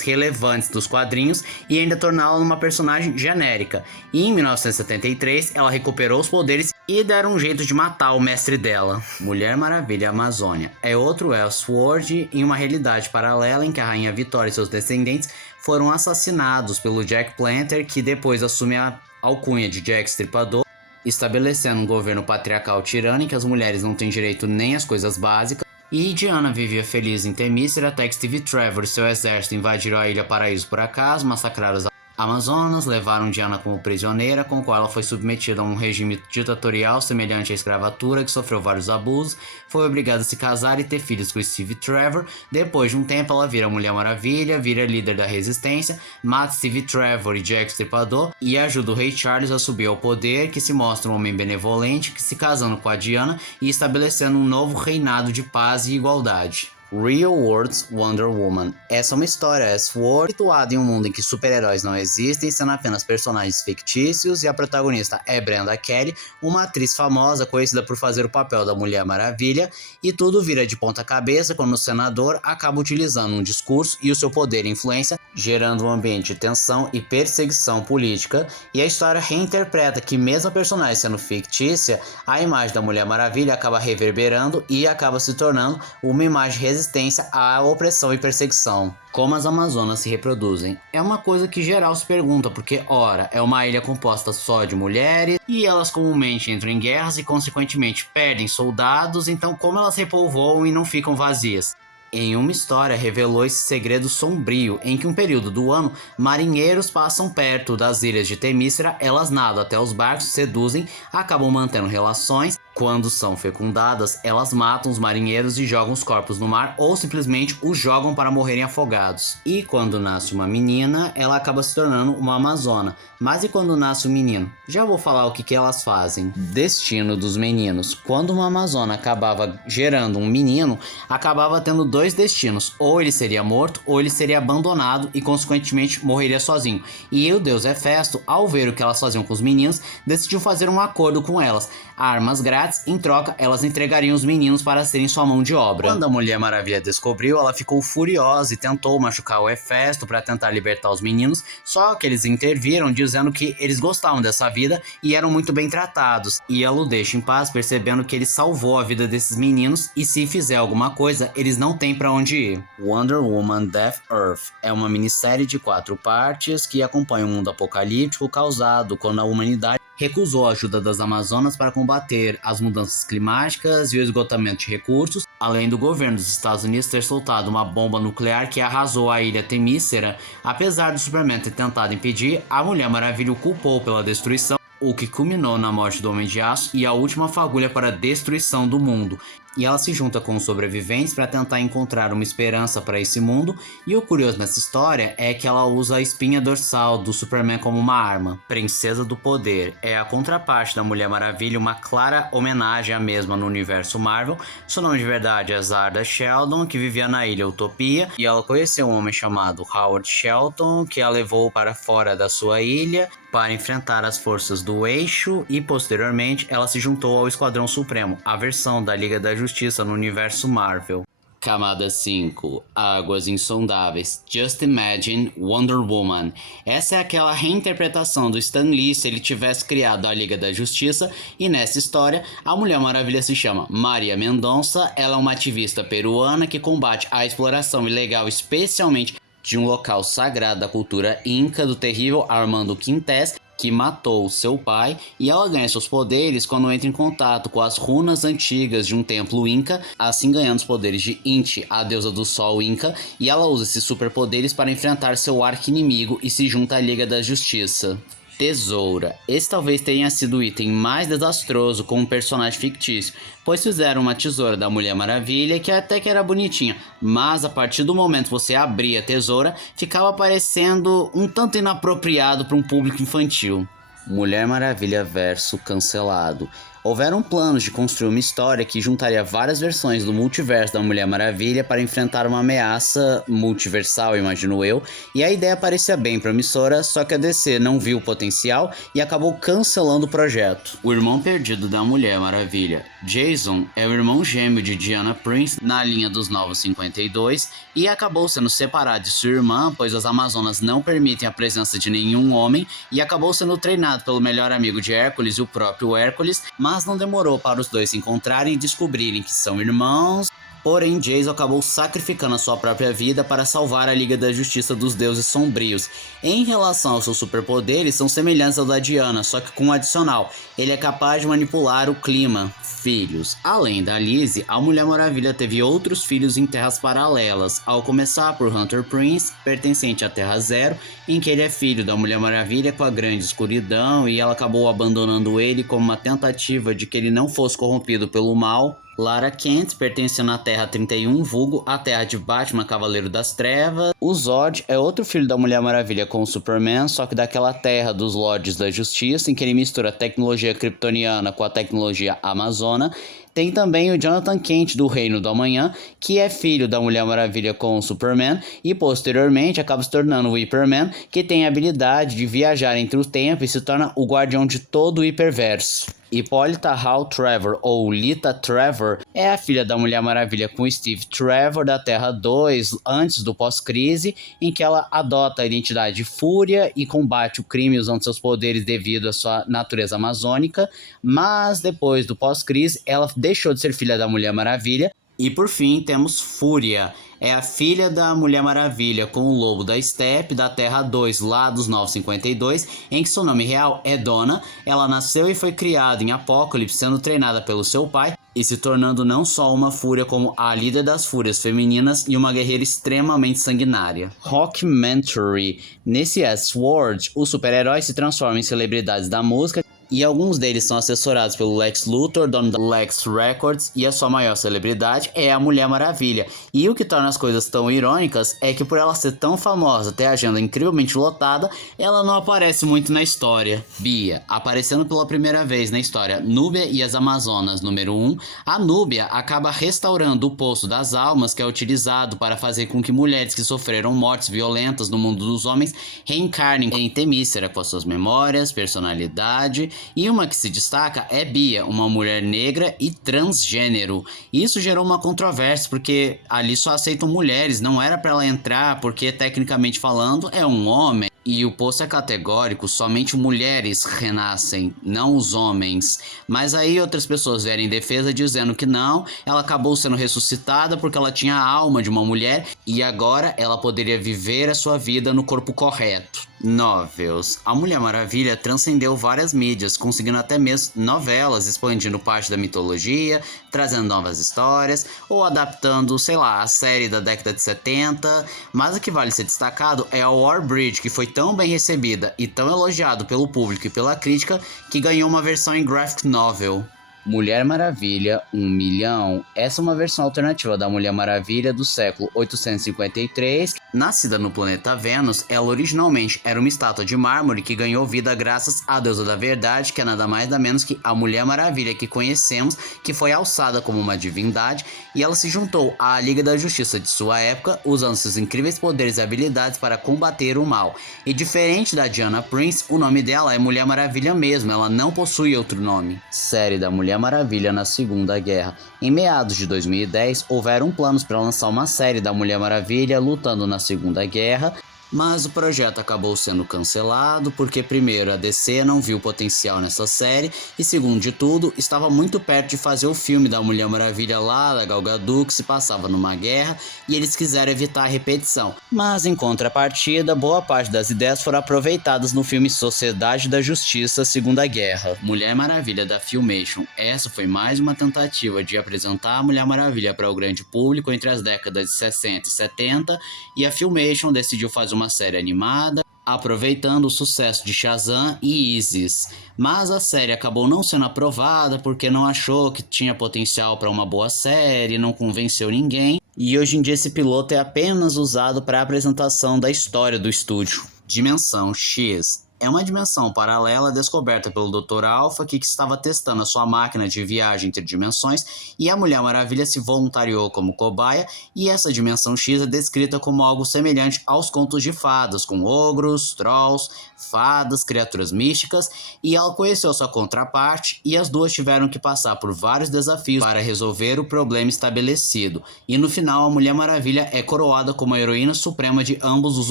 relevantes dos quadrinhos e ainda torná-la uma personagem genérica. E em 1973 ela recuperou os poderes e deram um jeito de matar o mestre dela. Mulher Maravilha Amazônia é outro Elseworld em uma realidade paralela em que a Rainha Vitória e seus descendentes foram assassinados pelo Jack Planter, que depois assume a alcunha de Jack Stripador, estabelecendo um governo patriarcal tirano em que as mulheres não têm direito nem às coisas básicas. E Diana vivia feliz em Temícera até que Steve Trevor e seu exército invadiram a Ilha Paraíso por acaso, massacraram os Amazonas, levaram Diana como prisioneira, com a qual ela foi submetida a um regime ditatorial semelhante à escravatura, que sofreu vários abusos, foi obrigada a se casar e ter filhos com Steve Trevor. Depois de um tempo ela vira Mulher Maravilha, vira líder da resistência, mata Steve Trevor e Jack Stripador e ajuda o Rei Charles a subir ao poder, que se mostra um homem benevolente, que se casando com a Diana e estabelecendo um novo reinado de paz e igualdade. Real World's Wonder Woman. Essa é uma história S-Word situada em um mundo em que super-heróis não existem, sendo apenas personagens fictícios, e a protagonista é Brenda Kelly, uma atriz famosa conhecida por fazer o papel da Mulher Maravilha, e tudo vira de ponta cabeça quando o senador acaba utilizando um discurso e o seu poder e influência, gerando um ambiente de tensão e perseguição política, e a história reinterpreta que mesmo a personagem sendo fictícia, a imagem da Mulher Maravilha acaba reverberando e acaba se tornando uma imagem resistência à opressão e perseguição. Como as Amazonas se reproduzem? É uma coisa que geral se pergunta, porque, ora, é uma ilha composta só de mulheres, e elas comumente entram em guerras e, consequentemente, perdem soldados, então como elas repovoam e não ficam vazias? Em uma história revelou esse segredo sombrio em que um período do ano marinheiros passam perto das ilhas de Temícera, elas nadam até os barcos, seduzem, acabam mantendo relações. Quando são fecundadas, elas matam os marinheiros e jogam os corpos no mar ou simplesmente os jogam para morrerem afogados. E quando nasce uma menina, ela acaba se tornando uma amazona. Mas e quando nasce um menino? Já vou falar o que elas fazem. Destino dos meninos. Quando uma amazona acabava gerando um menino, acabava tendo dois destinos. Ou ele seria morto, ou ele seria abandonado e consequentemente morreria sozinho. E o deus Hefesto, ao ver o que elas faziam com os meninos, decidiu fazer um acordo com elas. Armas grátis, em troca, elas entregariam os meninos para serem sua mão de obra. Quando a Mulher Maravilha descobriu, ela ficou furiosa e tentou machucar o Hefesto para tentar libertar os meninos, só que eles interviram dizendo que eles gostavam dessa vida e eram muito bem tratados. E ela o deixa em paz, percebendo que ele salvou a vida desses meninos e se fizer alguma coisa, eles não têm para onde ir. Wonder Woman Death Earth é uma minissérie de 4 partes que acompanha o mundo apocalíptico causado quando a humanidade recusou a ajuda das Amazonas para combater as mudanças climáticas e o esgotamento de recursos, além do governo dos Estados Unidos ter soltado uma bomba nuclear que arrasou a ilha Temícera. Apesar do Superman ter tentado impedir, a Mulher Maravilha o culpou pela destruição, o que culminou na morte do Homem de Aço e a última fagulha para a destruição do mundo. E ela se junta com os sobreviventes para tentar encontrar uma esperança para esse mundo, e o curioso nessa história é que ela usa a espinha dorsal do Superman como uma arma. Princesa do Poder é a contraparte da Mulher Maravilha, uma clara homenagem à mesma no universo Marvel. Seu nome de verdade é Zarda Sheldon, que vivia na ilha Utopia, e ela conheceu um homem chamado Howard Shelton, que a levou para fora da sua ilha para enfrentar as forças do Eixo, e posteriormente ela se juntou ao Esquadrão Supremo, a versão da Liga da Justiça no universo Marvel. Camada 5. Águas Insondáveis. Just Imagine Wonder Woman. Essa é aquela reinterpretação do Stan Lee se ele tivesse criado a Liga da Justiça, e nessa história a Mulher Maravilha se chama Maria Mendonça. Ela é uma ativista peruana que combate a exploração ilegal, especialmente de um local sagrado da cultura inca do terrível Armando Quintez, que matou seu pai, e ela ganha seus poderes quando entra em contato com as runas antigas de um templo inca, assim ganhando os poderes de Inti, a deusa do sol inca, e ela usa esses superpoderes para enfrentar seu arqui-inimigo e se junta à Liga da Justiça. Tesoura. Esse talvez tenha sido o item mais desastroso com um personagem fictício, pois fizeram uma tesoura da Mulher Maravilha que até que era bonitinha, mas a partir do momento que você abria a tesoura, ficava parecendo um tanto inapropriado para um público infantil. Mulher Maravilha verso cancelado. Houveram planos de construir uma história que juntaria várias versões do multiverso da Mulher Maravilha para enfrentar uma ameaça multiversal, imagino eu, e a ideia parecia bem promissora, só que a DC não viu o potencial e acabou cancelando o projeto. O irmão perdido da Mulher Maravilha, Jason, é o irmão gêmeo de Diana Prince na linha dos Novos 52 e acabou sendo separado de sua irmã, pois as Amazonas não permitem a presença de nenhum homem, e acabou sendo treinado pelo melhor amigo de Hércules e o próprio Hércules, mas não demorou para os dois se encontrarem e descobrirem que são irmãos. Porém, Jason acabou sacrificando a sua própria vida para salvar a Liga da Justiça dos Deuses Sombrios. Em relação aos seus superpoderes, são semelhantes ao da Diana, só que com um adicional: ele é capaz de manipular o clima. Filhos. Além da Lizzie, a Mulher Maravilha teve outros filhos em terras paralelas, ao começar por Hunter Prince, pertencente à Terra Zero, em que ele é filho da Mulher Maravilha com a Grande Escuridão, e ela acabou abandonando ele como uma tentativa de que ele não fosse corrompido pelo mal. Lara Kent, pertencendo à Terra 31, vulgo a Terra de Batman, Cavaleiro das Trevas. O Zod é outro filho da Mulher Maravilha com o Superman, só que daquela Terra dos Lordes da Justiça, em que ele mistura a tecnologia kryptoniana com a tecnologia amazona. Tem também o Jonathan Kent, do Reino do Amanhã, que é filho da Mulher Maravilha com o Superman, e posteriormente acaba se tornando o Hyperman, que tem a habilidade de viajar entre o tempo e se torna o guardião de todo o hiperverso. Hippolyta Hall Trevor, ou Lita Trevor, é a filha da Mulher Maravilha com Steve Trevor da Terra 2, antes do pós-crise, em que ela adota a identidade de Fúria e combate o crime usando seus poderes devido à sua natureza amazônica, mas depois do pós-crise ela deixou de ser filha da Mulher Maravilha. E por fim temos Fúria, é a filha da Mulher Maravilha com o Lobo da Steppe da Terra 2, lá dos 952, em que seu nome real é Donna. Ela nasceu e foi criada em Apocalipse, sendo treinada pelo seu pai, e se tornando não só uma fúria, como a líder das fúrias femininas e uma guerreira extremamente sanguinária. Rockumentary. Nesse S-Word, os super-heróis se transformam em celebridades da música, e alguns deles são assessorados pelo Lex Luthor, dono da Lex Records, e a sua maior celebridade é a Mulher Maravilha. E o que torna as coisas tão irônicas é que, por ela ser tão famosa, ter a agenda incrivelmente lotada, ela não aparece muito na história. Bia, aparecendo pela primeira vez na história Núbia e as Amazonas número 1, a Núbia acaba restaurando o Poço das Almas, que é utilizado para fazer com que mulheres que sofreram mortes violentas no mundo dos homens reencarnem em Temícera com as suas memórias, personalidade. E uma que se destaca é Bia, uma mulher negra e transgênero. Isso gerou uma controvérsia, porque ali só aceitam mulheres, não era para ela entrar, porque tecnicamente falando é um homem. E o posto é categórico, somente mulheres renascem, não os homens. Mas aí outras pessoas vieram em defesa dizendo que não, ela acabou sendo ressuscitada porque ela tinha a alma de uma mulher e agora ela poderia viver a sua vida no corpo correto. Novels. A Mulher Maravilha transcendeu várias mídias, conseguindo até mesmo novelas, expandindo parte da mitologia, trazendo novas histórias, ou adaptando, sei lá, a série da década de 70. Mas o que vale ser destacado é a War Bridge, que foi tão bem recebida e tão elogiado pelo público e pela crítica, que ganhou uma versão em graphic novel. Mulher Maravilha 1 milhão. Essa é uma versão alternativa da Mulher Maravilha do século 853. Nascida no planeta Vênus, ela originalmente era uma estátua de mármore que ganhou vida graças à deusa da verdade, que é nada mais nada menos que a Mulher Maravilha que conhecemos, que foi alçada como uma divindade, e ela se juntou à Liga da Justiça de sua época, usando seus incríveis poderes e habilidades para combater o mal. E diferente da Diana Prince, o nome dela é Mulher Maravilha mesmo, ela não possui outro nome. Série da Mulher Maravilha na Segunda Guerra. Em meados de 2010, houveram planos para lançar uma série da Mulher Maravilha lutando na Segunda Guerra, mas o projeto acabou sendo cancelado porque, primeiro, a DC não viu potencial nessa série e, segundo de tudo, estava muito perto de fazer o filme da Mulher Maravilha lá, da Gal Gadot, que se passava numa guerra, e eles quiseram evitar a repetição. Mas, em contrapartida, boa parte das ideias foram aproveitadas no filme Sociedade da Justiça Segunda Guerra. Mulher Maravilha da Filmation. Essa foi mais uma tentativa de apresentar a Mulher Maravilha para o grande público entre as décadas de 60 e 70, e a Filmation decidiu fazer uma série animada, aproveitando o sucesso de Shazam e Isis. Mas a série acabou não sendo aprovada porque não achou que tinha potencial para uma boa série, não convenceu ninguém. E hoje em dia esse piloto é apenas usado para a apresentação da história do estúdio. Dimensão X. É uma dimensão paralela descoberta pelo Dr. Alpha, que estava testando a sua máquina de viagem entre dimensões, e a Mulher Maravilha se voluntariou como cobaia, e essa dimensão X é descrita como algo semelhante aos contos de fadas, com ogros, trolls, fadas, criaturas místicas, e ela conheceu sua contraparte, e as duas tiveram que passar por vários desafios para resolver o problema estabelecido, e no final a Mulher Maravilha é coroada como a heroína suprema de ambos os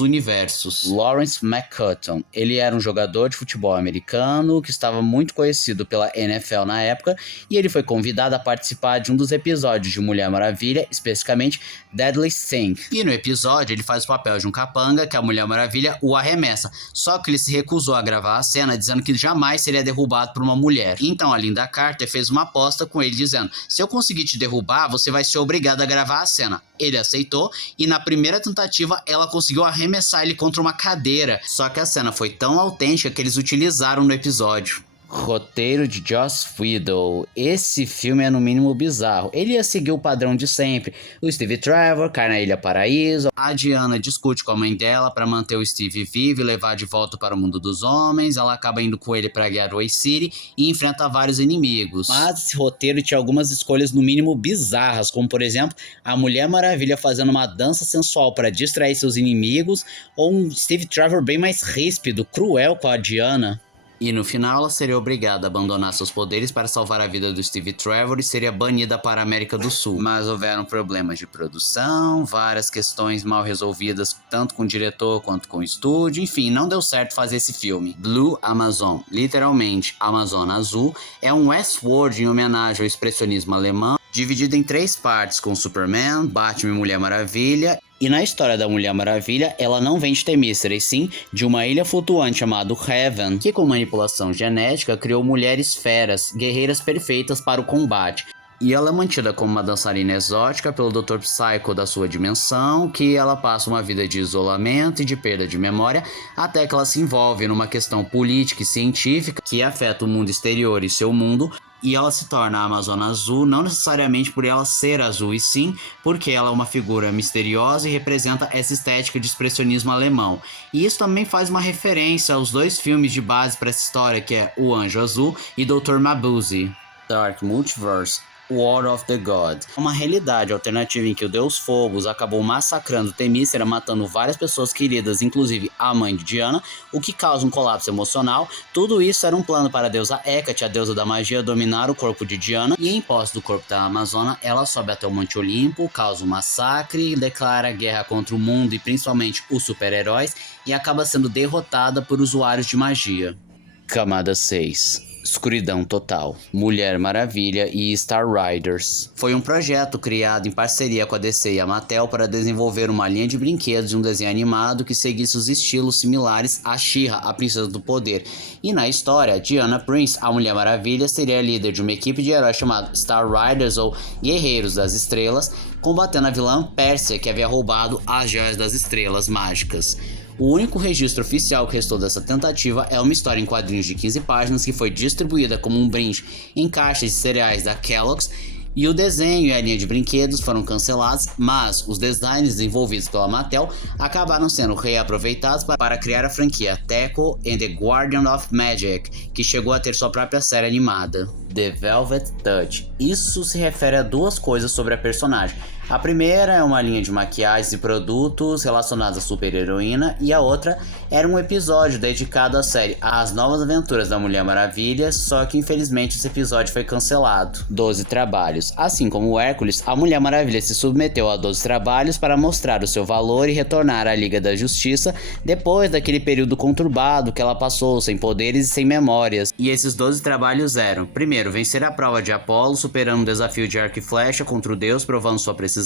universos. Lawrence McCutcheon, ele era um jogador de futebol americano que estava muito conhecido pela NFL na época, e ele foi convidado a participar de um dos episódios de Mulher Maravilha, especificamente Deadly Sync. E no episódio ele faz o papel de um capanga que a Mulher Maravilha o arremessa, só que ele se recusou a gravar a cena, dizendo que jamais seria derrubado por uma mulher. Então a Linda Carter fez uma aposta com ele, dizendo: se eu conseguir te derrubar, você vai ser obrigado a gravar a cena. Ele aceitou, e na primeira tentativa ela conseguiu arremessar ele contra uma cadeira, só que a cena foi tão autêntica que eles utilizaram no episódio. Roteiro de Joss Whedon. Esse filme é no mínimo bizarro. Ele ia seguir o padrão de sempre. O Steve Trevor cai na Ilha Paraíso. A Diana discute com a mãe dela para manter o Steve vivo e levar de volta para o mundo dos homens. Ela acaba indo com ele para Gateway City e enfrenta vários inimigos. Mas esse roteiro tinha algumas escolhas no mínimo bizarras, como por exemplo, a Mulher Maravilha fazendo uma dança sensual para distrair seus inimigos, ou um Steve Trevor bem mais ríspido, cruel com a Diana. E no final ela seria obrigada a abandonar seus poderes para salvar a vida do Steve Trevor e seria banida para a América do Sul. Mas houveram problemas de produção, várias questões mal resolvidas tanto com o diretor quanto com o estúdio, enfim, não deu certo fazer esse filme. Blue Amazon, literalmente Amazônia Azul, é um Westworld em homenagem ao expressionismo alemão, dividido em 3 partes, com Superman, Batman e Mulher Maravilha. E na história da Mulher Maravilha, ela não vem de Temícera, e sim de uma ilha flutuante chamada Heaven, que com manipulação genética criou mulheres feras, guerreiras perfeitas para o combate. E ela é mantida como uma dançarina exótica pelo Dr. Psycho da sua dimensão, que ela passa uma vida de isolamento e de perda de memória, até que ela se envolve numa questão política e científica que afeta o mundo exterior e seu mundo, e ela se torna a Amazona Azul, não necessariamente por ela ser azul, e sim porque ela é uma figura misteriosa e representa essa estética de expressionismo alemão. E isso também faz uma referência aos dois filmes de base para essa história, que é O Anjo Azul e Dr. Mabuse. Dark Multiverse, War of the God. Uma realidade alternativa em que o Deus Phobos acabou massacrando Themyscira, matando várias pessoas queridas, inclusive a mãe de Diana, o que causa um colapso emocional. Tudo isso era um plano para a deusa Hecate, a deusa da magia, dominar o corpo de Diana, e em posse do corpo da Amazona, ela sobe até o Monte Olimpo, causa um massacre, declara guerra contra o mundo e principalmente os super-heróis, e acaba sendo derrotada por usuários de magia. Camada 6. Escuridão Total, Mulher Maravilha e Star Riders. Foi um projeto criado em parceria com a DC e a Mattel para desenvolver uma linha de brinquedos e um desenho animado que seguisse os estilos similares a She-Ra, a Princesa do Poder. E na história, Diana Prince, a Mulher Maravilha, seria líder de uma equipe de heróis chamada Star Riders ou Guerreiros das Estrelas, combatendo a vilã Pérsia, que havia roubado as Joias das Estrelas Mágicas. O único registro oficial que restou dessa tentativa é uma história em quadrinhos de 15 páginas que foi distribuída como um brinde em caixas de cereais da Kellogg's, e o desenho e a linha de brinquedos foram cancelados, mas os designs desenvolvidos pela Mattel acabaram sendo reaproveitados para criar a franquia Teco and the Guardian of Magic, que chegou a ter sua própria série animada. The Velvet Touch. Isso se refere a duas coisas sobre a personagem. A primeira é uma linha de maquiagens e produtos relacionados à super-heroína, e a outra era um episódio dedicado à série As Novas Aventuras da Mulher Maravilha, só que infelizmente esse episódio foi cancelado. 12 trabalhos. Assim como o Hércules, a Mulher Maravilha se submeteu a 12 trabalhos para mostrar o seu valor e retornar à Liga da Justiça depois daquele período conturbado que ela passou sem poderes e sem memórias. E esses 12 trabalhos eram: primeiro, vencer a prova de Apolo, superando o desafio de arco e flecha contra o deus, provando sua precisão.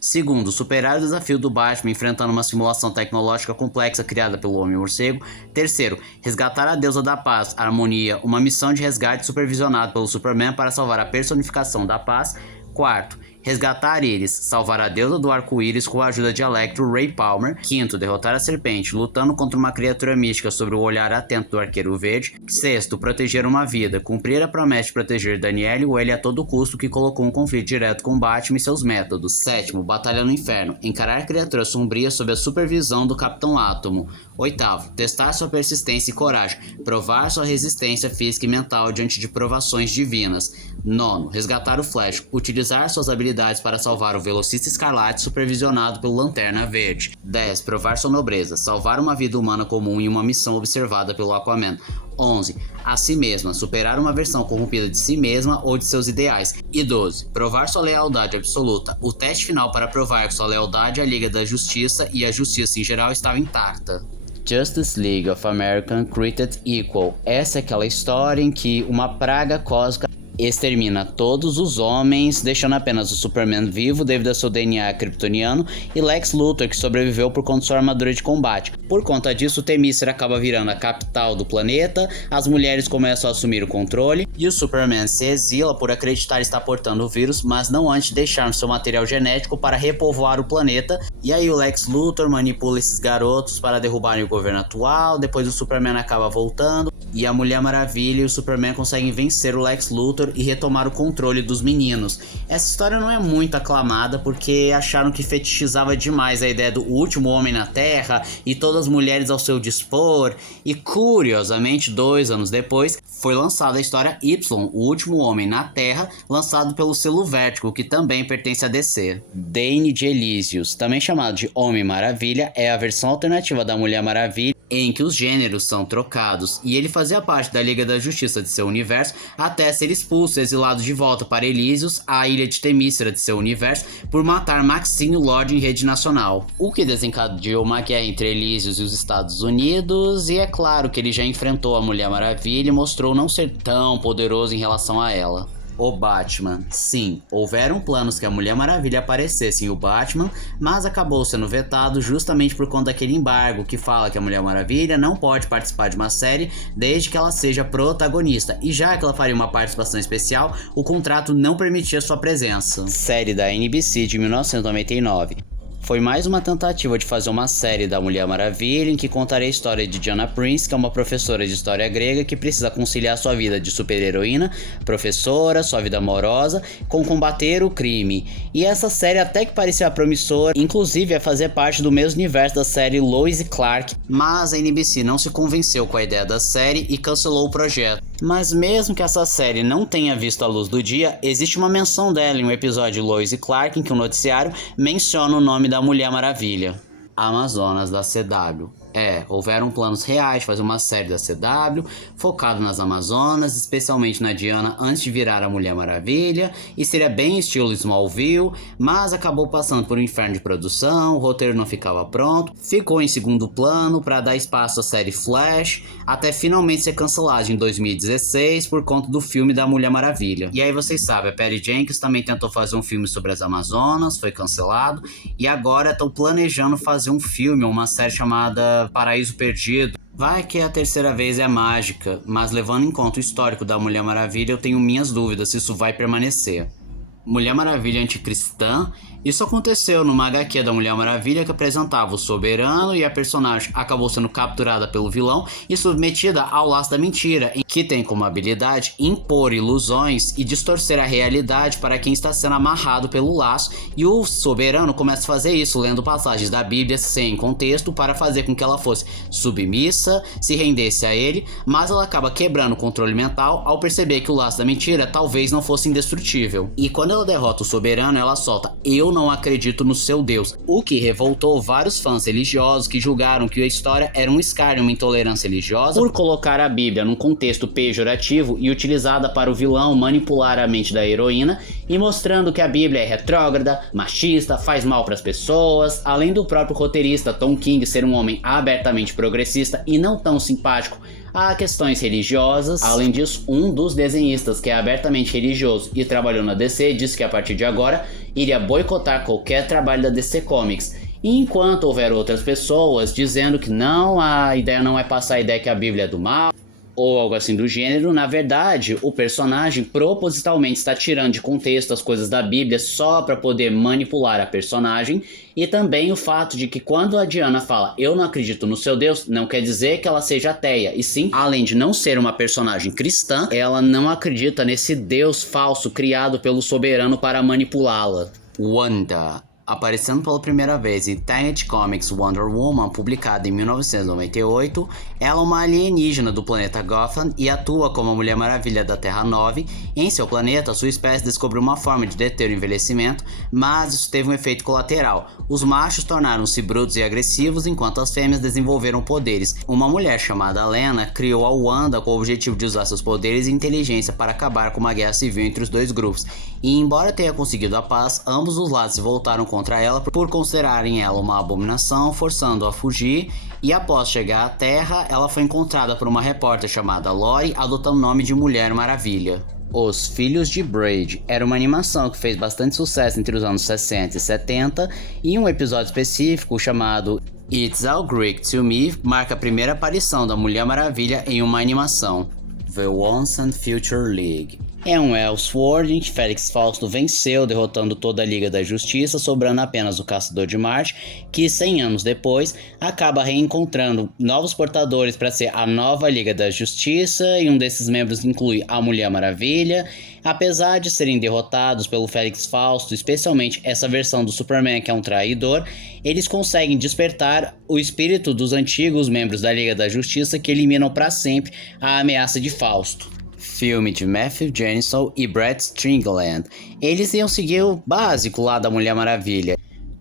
Segundo, superar o desafio do Batman enfrentando uma simulação tecnológica complexa criada pelo Homem-Morcego. Terceiro, resgatar a deusa da paz, a harmonia, uma missão de resgate supervisionada pelo Superman para salvar a personificação da paz. Quarto, resgatar Iris, salvar a deusa do arco-íris com a ajuda de Electro, Ray Palmer. Quinto, derrotar a serpente, lutando contra uma criatura mística sob o olhar atento do Arqueiro Verde. Sexto, proteger uma vida, cumprir a promessa de proteger Danielle Welle a todo custo, que colocou um conflito direto com Batman e seus métodos. Sétimo, batalha no inferno, encarar criaturas sombrias sob a supervisão do Capitão Átomo. Oitavo, testar sua persistência e coragem, provar sua resistência física e mental diante de provações divinas. Nono, resgatar o Flash, utilizar suas habilidades para salvar o Velocista Escarlate supervisionado pelo Lanterna Verde. 10. Provar sua nobreza, salvar uma vida humana comum em uma missão observada pelo Aquaman. 11. A si mesma, superar uma versão corrompida de si mesma ou de seus ideais. E 12. Provar sua lealdade absoluta, o teste final para provar que sua lealdade à Liga da Justiça e à Justiça em geral estava intacta. Justice League of America Created Equal. Essa é aquela história em que uma praga cósmica extermina todos os homens, deixando apenas o Superman vivo devido ao seu DNA kryptoniano e Lex Luthor, que sobreviveu por conta de sua armadura de combate. Por conta disso, Themyscira acaba virando a capital do planeta, as mulheres começam a assumir o controle e o Superman se exila por acreditar estar portando o vírus, mas não antes de deixar seu material genético para repovoar o planeta. E aí o Lex Luthor manipula esses garotos para derrubarem o governo atual, depois o Superman acaba voltando e a Mulher Maravilha e o Superman conseguem vencer o Lex Luthor e retomar o controle dos meninos. Essa história não é muito aclamada porque acharam que fetichizava demais a ideia do último homem na Terra e todas as mulheres ao seu dispor, e curiosamente 2 anos depois foi lançada a história Y, o último homem na Terra, lançado pelo selo Vertigo, que também pertence a DC. Dane de Elysius, também chamado de Homem Maravilha, é a versão alternativa da Mulher Maravilha em que os gêneros são trocados, e ele fazia parte da Liga da Justiça de seu universo até ser expulso e exilado de volta para Elysius, a ilha de Themyscira de seu universo, por matar Maxine Lord em rede nacional, o que desencadeou uma guerra entre Elysius e os Estados Unidos, e é claro que ele já enfrentou a Mulher Maravilha e mostrou não ser tão poderoso em relação a ela. o Batman. Sim, houveram planos que a Mulher Maravilha aparecesse em o Batman, mas acabou sendo vetado justamente por conta daquele embargo que fala que a Mulher Maravilha não pode participar de uma série desde que ela seja protagonista. E já que ela faria uma participação especial, o contrato não permitia sua presença. Série da NBC de 1999. Foi mais uma tentativa de fazer uma série da Mulher Maravilha em que contaria a história de Diana Prince, que é uma professora de história grega que precisa conciliar sua vida de super-heroína, professora, sua vida amorosa, com combater o crime. E essa série até que parecia promissora, inclusive é fazer parte do mesmo universo da série Lois e Clark, mas a NBC não se convenceu com a ideia da série e cancelou o projeto. Mas mesmo que essa série não tenha visto a luz do dia, existe uma menção dela em um episódio de Lois e Clark em que o noticiário menciona o nome da Mulher Maravilha. Amazonas da CW. Houveram planos reais de fazer uma série da CW, focado nas Amazonas, especialmente na Diana antes de virar a Mulher Maravilha, e seria bem estilo Smallville, mas acabou passando por um inferno de produção, o roteiro não ficava pronto, ficou em segundo plano para dar espaço à série Flash, até finalmente ser cancelada em 2016 por conta do filme da Mulher Maravilha. E aí vocês sabem, a Patty Jenkins também tentou fazer um filme sobre as Amazonas, foi cancelado, e agora estão planejando fazer um filme, uma série chamada Paraíso Perdido. Vai que a terceira vez é mágica, mas levando em conta o histórico da Mulher Maravilha, eu tenho minhas dúvidas se isso vai permanecer. Mulher Maravilha anticristã. Isso aconteceu numa HQ da Mulher Maravilha que apresentava o soberano e a personagem acabou sendo capturada pelo vilão e submetida ao laço da mentira, que tem como habilidade impor ilusões e distorcer a realidade para quem está sendo amarrado pelo laço, e o soberano começa a fazer isso lendo passagens da Bíblia sem contexto para fazer com que ela fosse submissa, se rendesse a ele, mas ela acaba quebrando o controle mental ao perceber que o laço da mentira talvez não fosse indestrutível. E quando ela derrota o soberano, ela solta: "Eu não acredito no seu Deus", o que revoltou vários fãs religiosos que julgaram que a história era um escárnio, uma intolerância religiosa, por colocar a Bíblia num contexto pejorativo e utilizada para o vilão manipular a mente da heroína, e mostrando que a Bíblia é retrógrada, machista, faz mal para as pessoas, além do próprio roteirista Tom King ser um homem abertamente progressista e não tão simpático a questões religiosas. Além disso, um dos desenhistas, que é abertamente religioso e trabalhou na DC, disse que a partir de agora iria boicotar qualquer trabalho da DC Comics. E enquanto houver outras pessoas dizendo que não, a ideia não é passar a ideia que a Bíblia é do mal, ou algo assim do gênero, na verdade, o personagem propositalmente está tirando de contexto as coisas da Bíblia só para poder manipular a personagem, e também o fato de que quando a Diana fala "eu não acredito no seu Deus", não quer dizer que ela seja ateia, e sim, além de não ser uma personagem cristã, ela não acredita nesse Deus falso criado pelo soberano para manipulá-la. Wanda. Aparecendo pela primeira vez em Teenage Comics Wonder Woman, publicada em 1998, ela é uma alienígena do planeta Gotham e atua como a Mulher Maravilha da Terra 9. Em seu planeta, sua espécie descobriu uma forma de deter o envelhecimento, mas isso teve um efeito colateral. Os machos tornaram-se brutos e agressivos, enquanto as fêmeas desenvolveram poderes. Uma mulher chamada Lena criou a Wanda com o objetivo de usar seus poderes e inteligência para acabar com uma guerra civil entre os dois grupos. E embora tenha conseguido a paz, ambos os lados se voltaram contra ela por considerarem ela uma abominação, forçando-a a fugir, e após chegar à Terra, ela foi encontrada por uma repórter chamada Lori, adotando o nome de Mulher Maravilha. Os Filhos de Braid era uma animação que fez bastante sucesso entre os anos 60 e 70, e um episódio específico chamado It's All Greek to Me marca a primeira aparição da Mulher Maravilha em uma animação. The Once and Future League. É um Elseworld em que Félix Fausto venceu, derrotando toda a Liga da Justiça, sobrando apenas o Caçador de Marte, que 100 anos depois acaba reencontrando novos portadores para ser a nova Liga da Justiça, e um desses membros inclui a Mulher Maravilha. Apesar de serem derrotados pelo Félix Fausto, especialmente essa versão do Superman que é um traidor, eles conseguem despertar o espírito dos antigos membros da Liga da Justiça, que eliminam para sempre a ameaça de Fausto. Filme de Matthew Janison e Brett Strickland. Eles iam seguir o básico lá da Mulher Maravilha.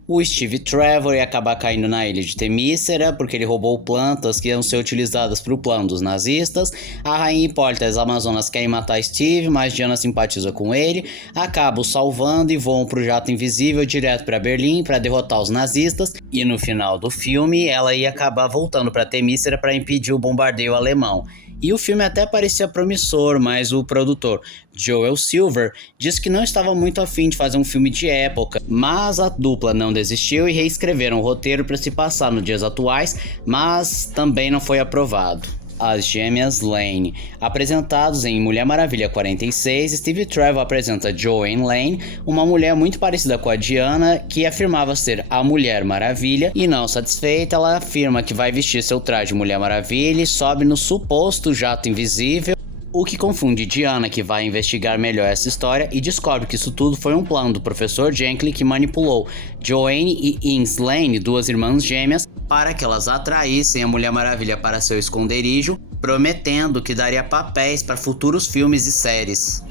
O Steve Trevor ia acabar caindo na ilha de Temícera porque ele roubou plantas que iam ser utilizadas para o plano dos nazistas. A Rainha Hipólita e as Amazonas querem matar Steve, mas Diana simpatiza com ele, acaba o salvando e voam para o jato invisível direto para Berlim para derrotar os nazistas. E no final do filme ela ia acabar voltando para Temícera para impedir o bombardeio alemão. E o filme até parecia promissor, mas o produtor Joel Silver disse que não estava muito afim de fazer um filme de época, mas a dupla não desistiu e reescreveram o roteiro para se passar nos dias atuais, mas também não foi aprovado. As Gêmeas Lane. Apresentados em Mulher Maravilha 46, Steve Trevor apresenta Joanne Lane, uma mulher muito parecida com a Diana, que afirmava ser a Mulher Maravilha, e não satisfeita, ela afirma que vai vestir seu traje de Mulher Maravilha e sobe no suposto jato invisível, o que confunde Diana, que vai investigar melhor essa história e descobre que isso tudo foi um plano do professor Jekyll que manipulou Joanne e Ins Lane, duas irmãs gêmeas, para que elas atraíssem a Mulher Maravilha para seu esconderijo, prometendo que daria papéis para futuros filmes e séries.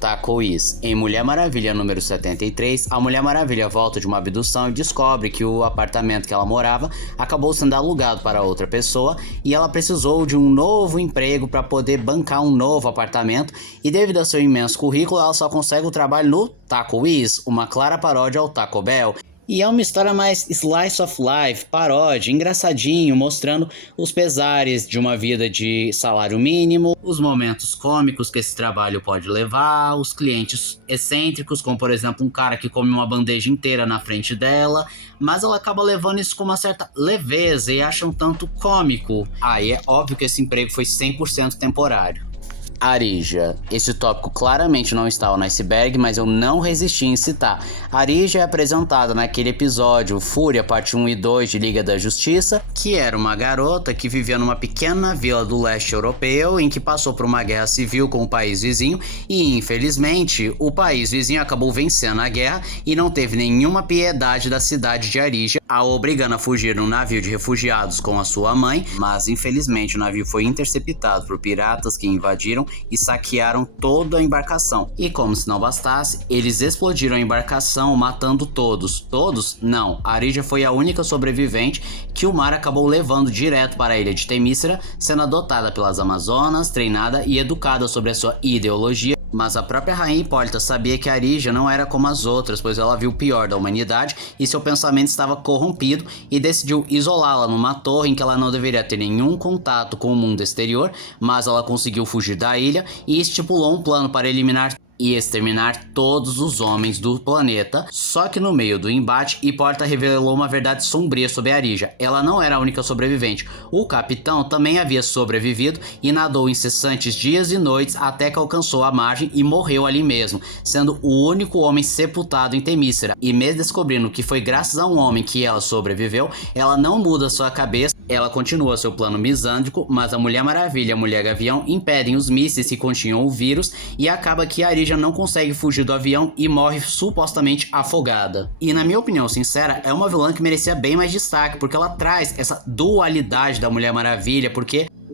Taco Is. Em Mulher Maravilha número 73, a Mulher Maravilha volta de uma abdução e descobre que o apartamento que ela morava acabou sendo alugado para outra pessoa e ela precisou de um novo emprego para poder bancar um novo apartamento, e devido ao seu imenso currículo ela só consegue o trabalho no Taco Is, uma clara paródia ao Taco Bell. E é uma história mais slice of life, paródia, engraçadinho, mostrando os pesares de uma vida de salário mínimo, os momentos cômicos que esse trabalho pode levar, os clientes excêntricos, como por exemplo um cara que come uma bandeja inteira na frente dela, mas ela acaba levando isso com uma certa leveza e acha um tanto cômico. E é óbvio que esse emprego foi 100% temporário. Arija. Esse tópico claramente não estava no iceberg, mas eu não resisti em citar. Arija é apresentada naquele episódio Fúria, parte 1 e 2 de Liga da Justiça, que era uma garota que vivia numa pequena vila do leste europeu, em que passou por uma guerra civil com o país vizinho, e infelizmente o país vizinho acabou vencendo a guerra e não teve nenhuma piedade da cidade de Arija, a obrigando a fugir num navio de refugiados com a sua mãe, mas infelizmente o navio foi interceptado por piratas que invadiram e saquearam toda a embarcação. E como se não bastasse, eles explodiram a embarcação, matando todos. Todos? Não. Arija foi a única sobrevivente que o mar acabou levando direto para a ilha de Temícera, sendo adotada pelas Amazonas, treinada e educada sobre a sua ideologia. Mas a própria Rainha Hipólita sabia que Arija não era como as outras, pois ela viu o pior da humanidade e seu pensamento estava corrompido, e decidiu isolá-la numa torre em que ela não deveria ter nenhum contato com o mundo exterior, mas ela conseguiu fugir da ilha e estipulou um plano para eliminar e exterminar todos os homens do planeta. Só que no meio do embate, Hipólita revelou uma verdade sombria sobre Arija. Ela não era a única sobrevivente. O capitão também havia sobrevivido e nadou incessantes dias e noites até que alcançou a margem e morreu ali mesmo, sendo o único homem sepultado em Temícera. E mesmo descobrindo que foi graças a um homem que ela sobreviveu, ela não muda sua cabeça. Ela continua seu plano misândrico, mas a Mulher Maravilha e a Mulher Gavião impedem os mísseis que continham o vírus, e acaba que Arija não consegue fugir do avião e morre supostamente afogada. E na minha opinião sincera, é uma vilã que merecia bem mais destaque, porque ela traz essa dualidade da Mulher Maravilha,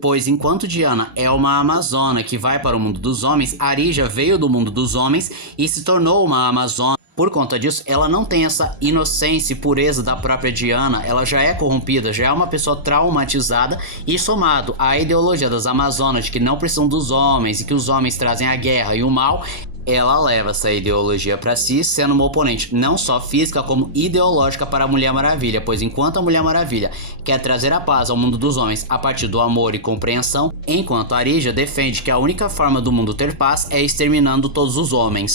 pois enquanto Diana é uma amazona que vai para o mundo dos homens, Arija veio do mundo dos homens e se tornou uma amazona. Por conta disso, ela não tem essa inocência e pureza da própria Diana, ela já é corrompida, já é uma pessoa traumatizada, e somado à ideologia das Amazonas de que não precisam dos homens e que os homens trazem a guerra e o mal, ela leva essa ideologia para si, sendo uma oponente não só física como ideológica para a Mulher Maravilha, pois enquanto a Mulher Maravilha quer trazer a paz ao mundo dos homens a partir do amor e compreensão, enquanto Arija defende que a única forma do mundo ter paz é exterminando todos os homens.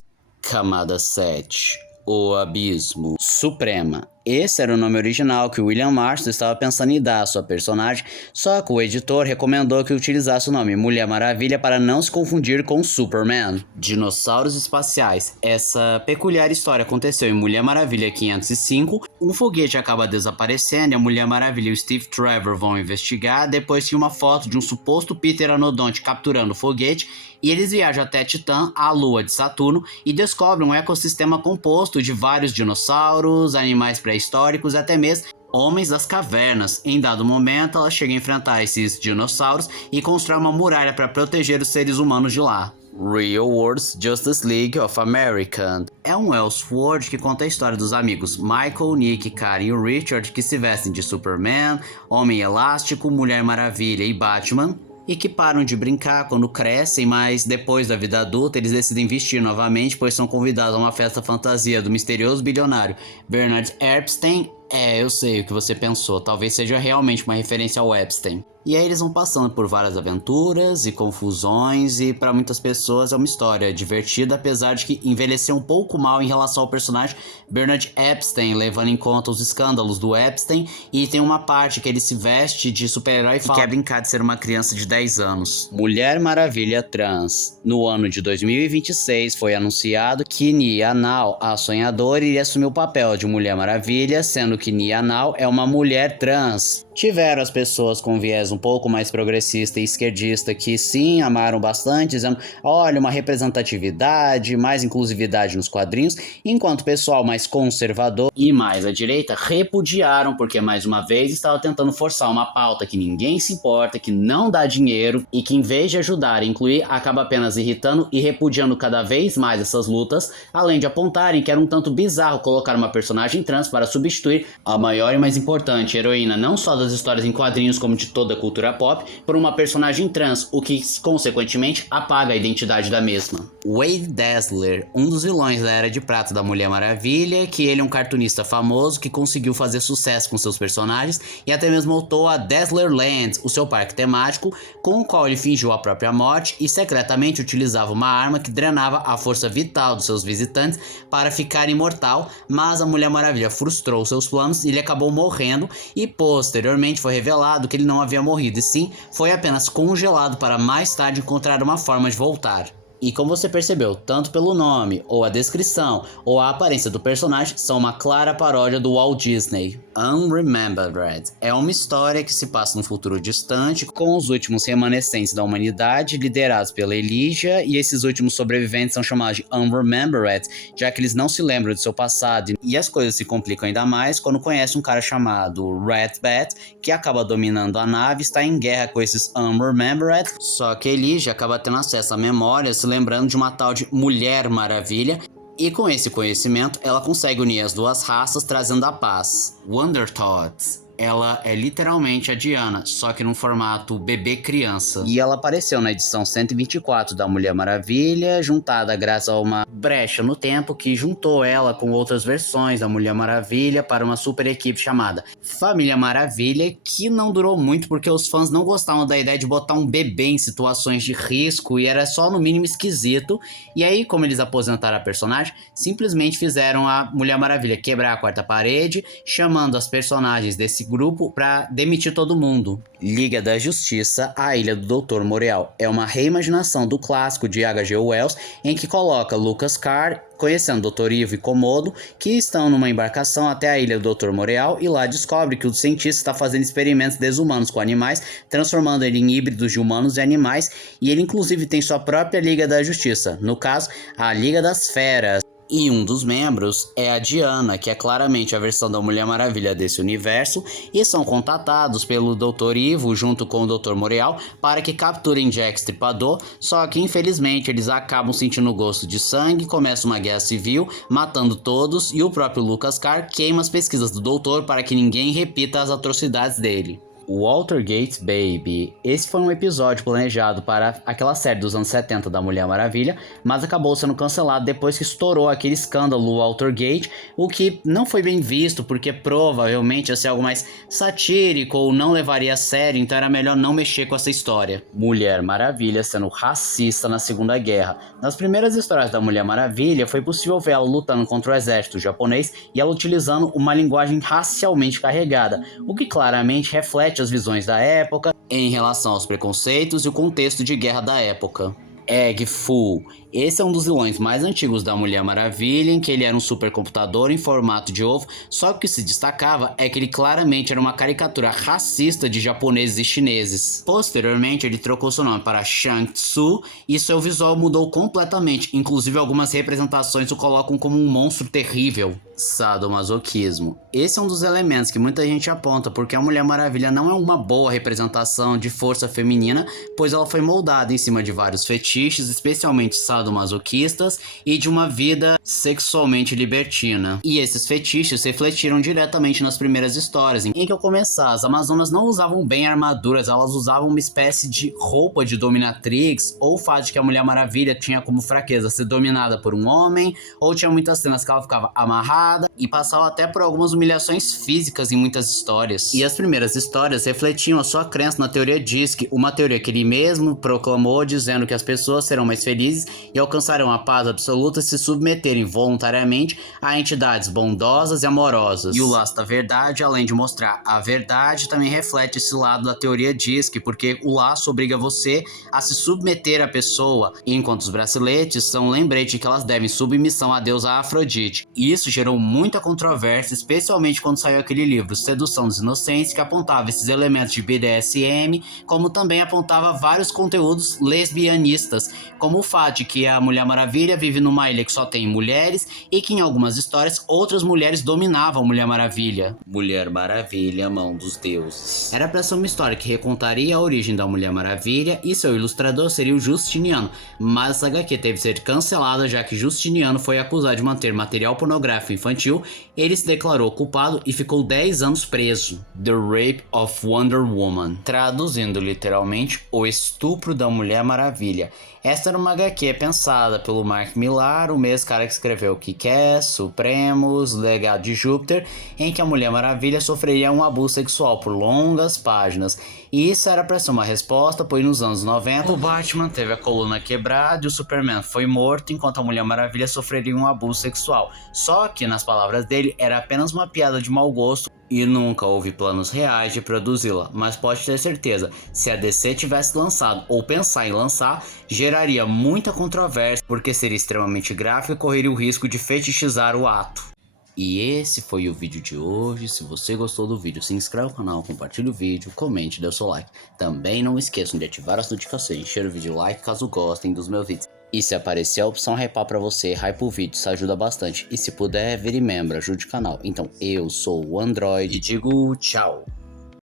Camada 7. O Abismo. Suprema. Esse era o nome original que William Marston estava pensando em dar à sua personagem, só que o editor recomendou que utilizasse o nome Mulher Maravilha para não se confundir com Superman. Dinossauros espaciais. Essa peculiar história aconteceu em Mulher Maravilha 505. Um foguete acaba desaparecendo e a Mulher Maravilha e o Steve Trevor vão investigar depois que uma foto de um suposto pteranodonte capturando o foguete, e eles viajam até Titã, a lua de Saturno, e descobrem um ecossistema composto de vários dinossauros, animais pré-históricos e até mesmo homens das cavernas. Em dado momento, ela chega a enfrentar esses dinossauros e constrói uma muralha para proteger os seres humanos de lá. Real World's Justice League of America. É um Elseworld que conta a história dos amigos Michael, Nick, Karen e Richard, que se vestem de Superman, Homem Elástico, Mulher Maravilha e Batman, e que param de brincar quando crescem, mas depois da vida adulta eles decidem vestir novamente, pois são convidados a uma festa fantasia do misterioso bilionário Bernard Epstein. Eu sei o que você pensou, talvez seja realmente uma referência ao Epstein. E aí eles vão passando por várias aventuras e confusões, e para muitas pessoas é uma história divertida, apesar de que envelheceu um pouco mal em relação ao personagem Bernard Epstein, levando em conta os escândalos do Epstein, e tem uma parte que ele se veste de super-herói e quer brincar de ser uma criança de 10 anos. Mulher Maravilha trans. No ano de 2026 foi anunciado que Nia Nal, a sonhadora, iria assumir o papel de Mulher Maravilha, sendo que Nia Nal é uma mulher trans. Tiveram as pessoas com viés um pouco mais progressista e esquerdista que sim, amaram bastante, dizendo, olha, uma representatividade, mais inclusividade nos quadrinhos, enquanto o pessoal mais conservador e mais à direita repudiaram, porque mais uma vez estava tentando forçar uma pauta que ninguém se importa, que não dá dinheiro e que em vez de ajudar a incluir, acaba apenas irritando e repudiando cada vez mais essas lutas, além de apontarem que era um tanto bizarro colocar uma personagem trans para substituir a maior e mais importante heroína não só das histórias em quadrinhos como de toda a cultura pop por uma personagem trans, o que consequentemente apaga a identidade da mesma. Wade Dazzler, um dos vilões da Era de Prata da Mulher Maravilha, que ele é um cartunista famoso que conseguiu fazer sucesso com seus personagens e até mesmo montou a Dazzler Land, o seu parque temático, com o qual ele fingiu a própria morte e secretamente utilizava uma arma que drenava a força vital dos seus visitantes para ficar imortal, mas a Mulher Maravilha frustrou seus planos e ele acabou morrendo, e posteriormente foi revelado que ele não havia morrido e sim foi apenas congelado para mais tarde encontrar uma forma de voltar. E como você percebeu, tanto pelo nome, ou a descrição, ou a aparência do personagem, são uma clara paródia do Walt Disney. Unremembered é uma história que se passa num futuro distante, com os últimos remanescentes da humanidade, liderados pela Elijah, e esses últimos sobreviventes são chamados de Unremembered, já que eles não se lembram do seu passado, e as coisas se complicam ainda mais quando conhecem um cara chamado Ratbat, que acaba dominando a nave e está em guerra com esses Unremembered, só que Elijah acaba tendo acesso a memórias, lembrando de uma tal de Mulher Maravilha, e com esse conhecimento ela consegue unir as duas raças, trazendo a paz. Wonder Thoughts. Ela é literalmente a Diana, só que num formato bebê criança. E ela apareceu na edição 124 da Mulher Maravilha, juntada graças a uma brecha no tempo que juntou ela com outras versões da Mulher Maravilha para uma super equipe chamada Família Maravilha, que não durou muito porque os fãs não gostavam da ideia de botar um bebê em situações de risco e era só no mínimo esquisito. E aí, como eles aposentaram a personagem, simplesmente fizeram a Mulher Maravilha quebrar a quarta parede, chamando as personagens desse grupo para demitir todo mundo. Liga da Justiça, a Ilha do Dr. Moreal é uma reimaginação do clássico de H.G. Wells, em que coloca Lucas Carr conhecendo o Dr. Ivo e Komodo, que estão numa embarcação até a ilha do Dr. Moreal, e lá descobre que o cientista está fazendo experimentos desumanos com animais, transformando ele em híbridos de humanos e animais, e ele inclusive tem sua própria Liga da Justiça, no caso, a Liga das Feras. E um dos membros é a Diana, que é claramente a versão da Mulher Maravilha desse universo, e são contatados pelo Dr. Ivo junto com o Dr. Moreal para que capturem Jack Stripador, só que infelizmente eles acabam sentindo o gosto de sangue, começa uma guerra civil, matando todos, e o próprio Lucas Carr queima as pesquisas do doutor para que ninguém repita as atrocidades dele. Watergate Baby. Esse foi um episódio planejado para aquela série dos anos 70 da Mulher Maravilha, mas acabou sendo cancelado depois que estourou aquele escândalo Watergate, o que não foi bem visto porque provavelmente ia ser algo mais satírico ou não levaria a sério, então era melhor não mexer com essa história. Mulher Maravilha sendo racista na Segunda Guerra. Nas primeiras histórias da Mulher Maravilha, foi possível ver ela lutando contra o exército japonês e ela utilizando uma linguagem racialmente carregada, o que claramente reflete as visões da época em relação aos preconceitos e o contexto de guerra da época. Egg Fu. Esse é um dos vilões mais antigos da Mulher Maravilha, em que ele era um supercomputador em formato de ovo, só que o que se destacava é que ele claramente era uma caricatura racista de japoneses e chineses. Posteriormente, ele trocou seu nome para Shang Tsu e seu visual mudou completamente, inclusive algumas representações o colocam como um monstro terrível. Sadomasoquismo. Esse é um dos elementos que muita gente aponta, porque a Mulher Maravilha não é uma boa representação de força feminina, pois ela foi moldada em cima de vários fetiches, especialmente sadomasoquismo, sadomasoquistas e de uma vida sexualmente libertina. E esses fetiches refletiram diretamente nas primeiras histórias. Em que eu começar, as Amazonas não usavam bem armaduras, elas usavam uma espécie de roupa de dominatrix, ou o fato de que a Mulher Maravilha tinha como fraqueza ser dominada por um homem, ou tinha muitas cenas que ela ficava amarrada e passava até por algumas humilhações físicas em muitas histórias. E as primeiras histórias refletiam a sua crença na teoria Disque, uma teoria que ele mesmo proclamou, dizendo que as pessoas serão mais felizes e alcançarão a paz absoluta se submeterem voluntariamente a entidades bondosas e amorosas. E o laço da verdade, além de mostrar a verdade, também reflete esse lado da teoria Disque, porque o laço obriga você a se submeter à pessoa, enquanto os braceletes são um lembrete de que elas devem submissão à deusa Afrodite. E isso gerou muita controvérsia, especialmente quando saiu aquele livro Sedução dos Inocentes, que apontava esses elementos de BDSM, como também apontava vários conteúdos lesbianistas, como o fato de que a Mulher Maravilha vive numa ilha que só tem mulheres e que em algumas histórias outras mulheres dominavam a Mulher Maravilha. Mulher Maravilha, mão dos deuses. Era pra ser uma história que recontaria a origem da Mulher Maravilha e seu ilustrador seria o Justiniano, mas essa HQ teve que ser cancelada já que Justiniano foi acusado de manter material pornográfico infantil. Ele se declarou culpado e ficou 10 anos preso. The Rape of Wonder Woman, traduzindo literalmente o estupro da Mulher Maravilha. Esta era uma HQ pensada pelo Mark Millar, o mesmo cara que escreveu Kick-Ass, Supremos, Legado de Júpiter, em que a Mulher Maravilha sofreria um abuso sexual por longas páginas. E isso era pra ser uma resposta, pois nos anos 90 o Batman teve a coluna quebrada e o Superman foi morto, enquanto a Mulher Maravilha sofreria um abuso sexual. Só que, nas palavras dele, era apenas uma piada de mau gosto e nunca houve planos reais de produzi-la, mas pode ter certeza, se a DC tivesse lançado ou pensar em lançar, geraria muita controvérsia porque seria extremamente gráfico e correria o risco de fetichizar o ato. E esse foi o vídeo de hoje. Se você gostou do vídeo, se inscreve no canal, compartilhe o vídeo, comente e dê o seu like. Também não esqueçam de ativar as notificações e encher o vídeo de like caso gostem dos meus vídeos. E se aparecer a opção hypar pra você, hype o vídeo, isso ajuda bastante. E se puder, vire membro, ajude o canal. Então eu sou o Android e digo tchau.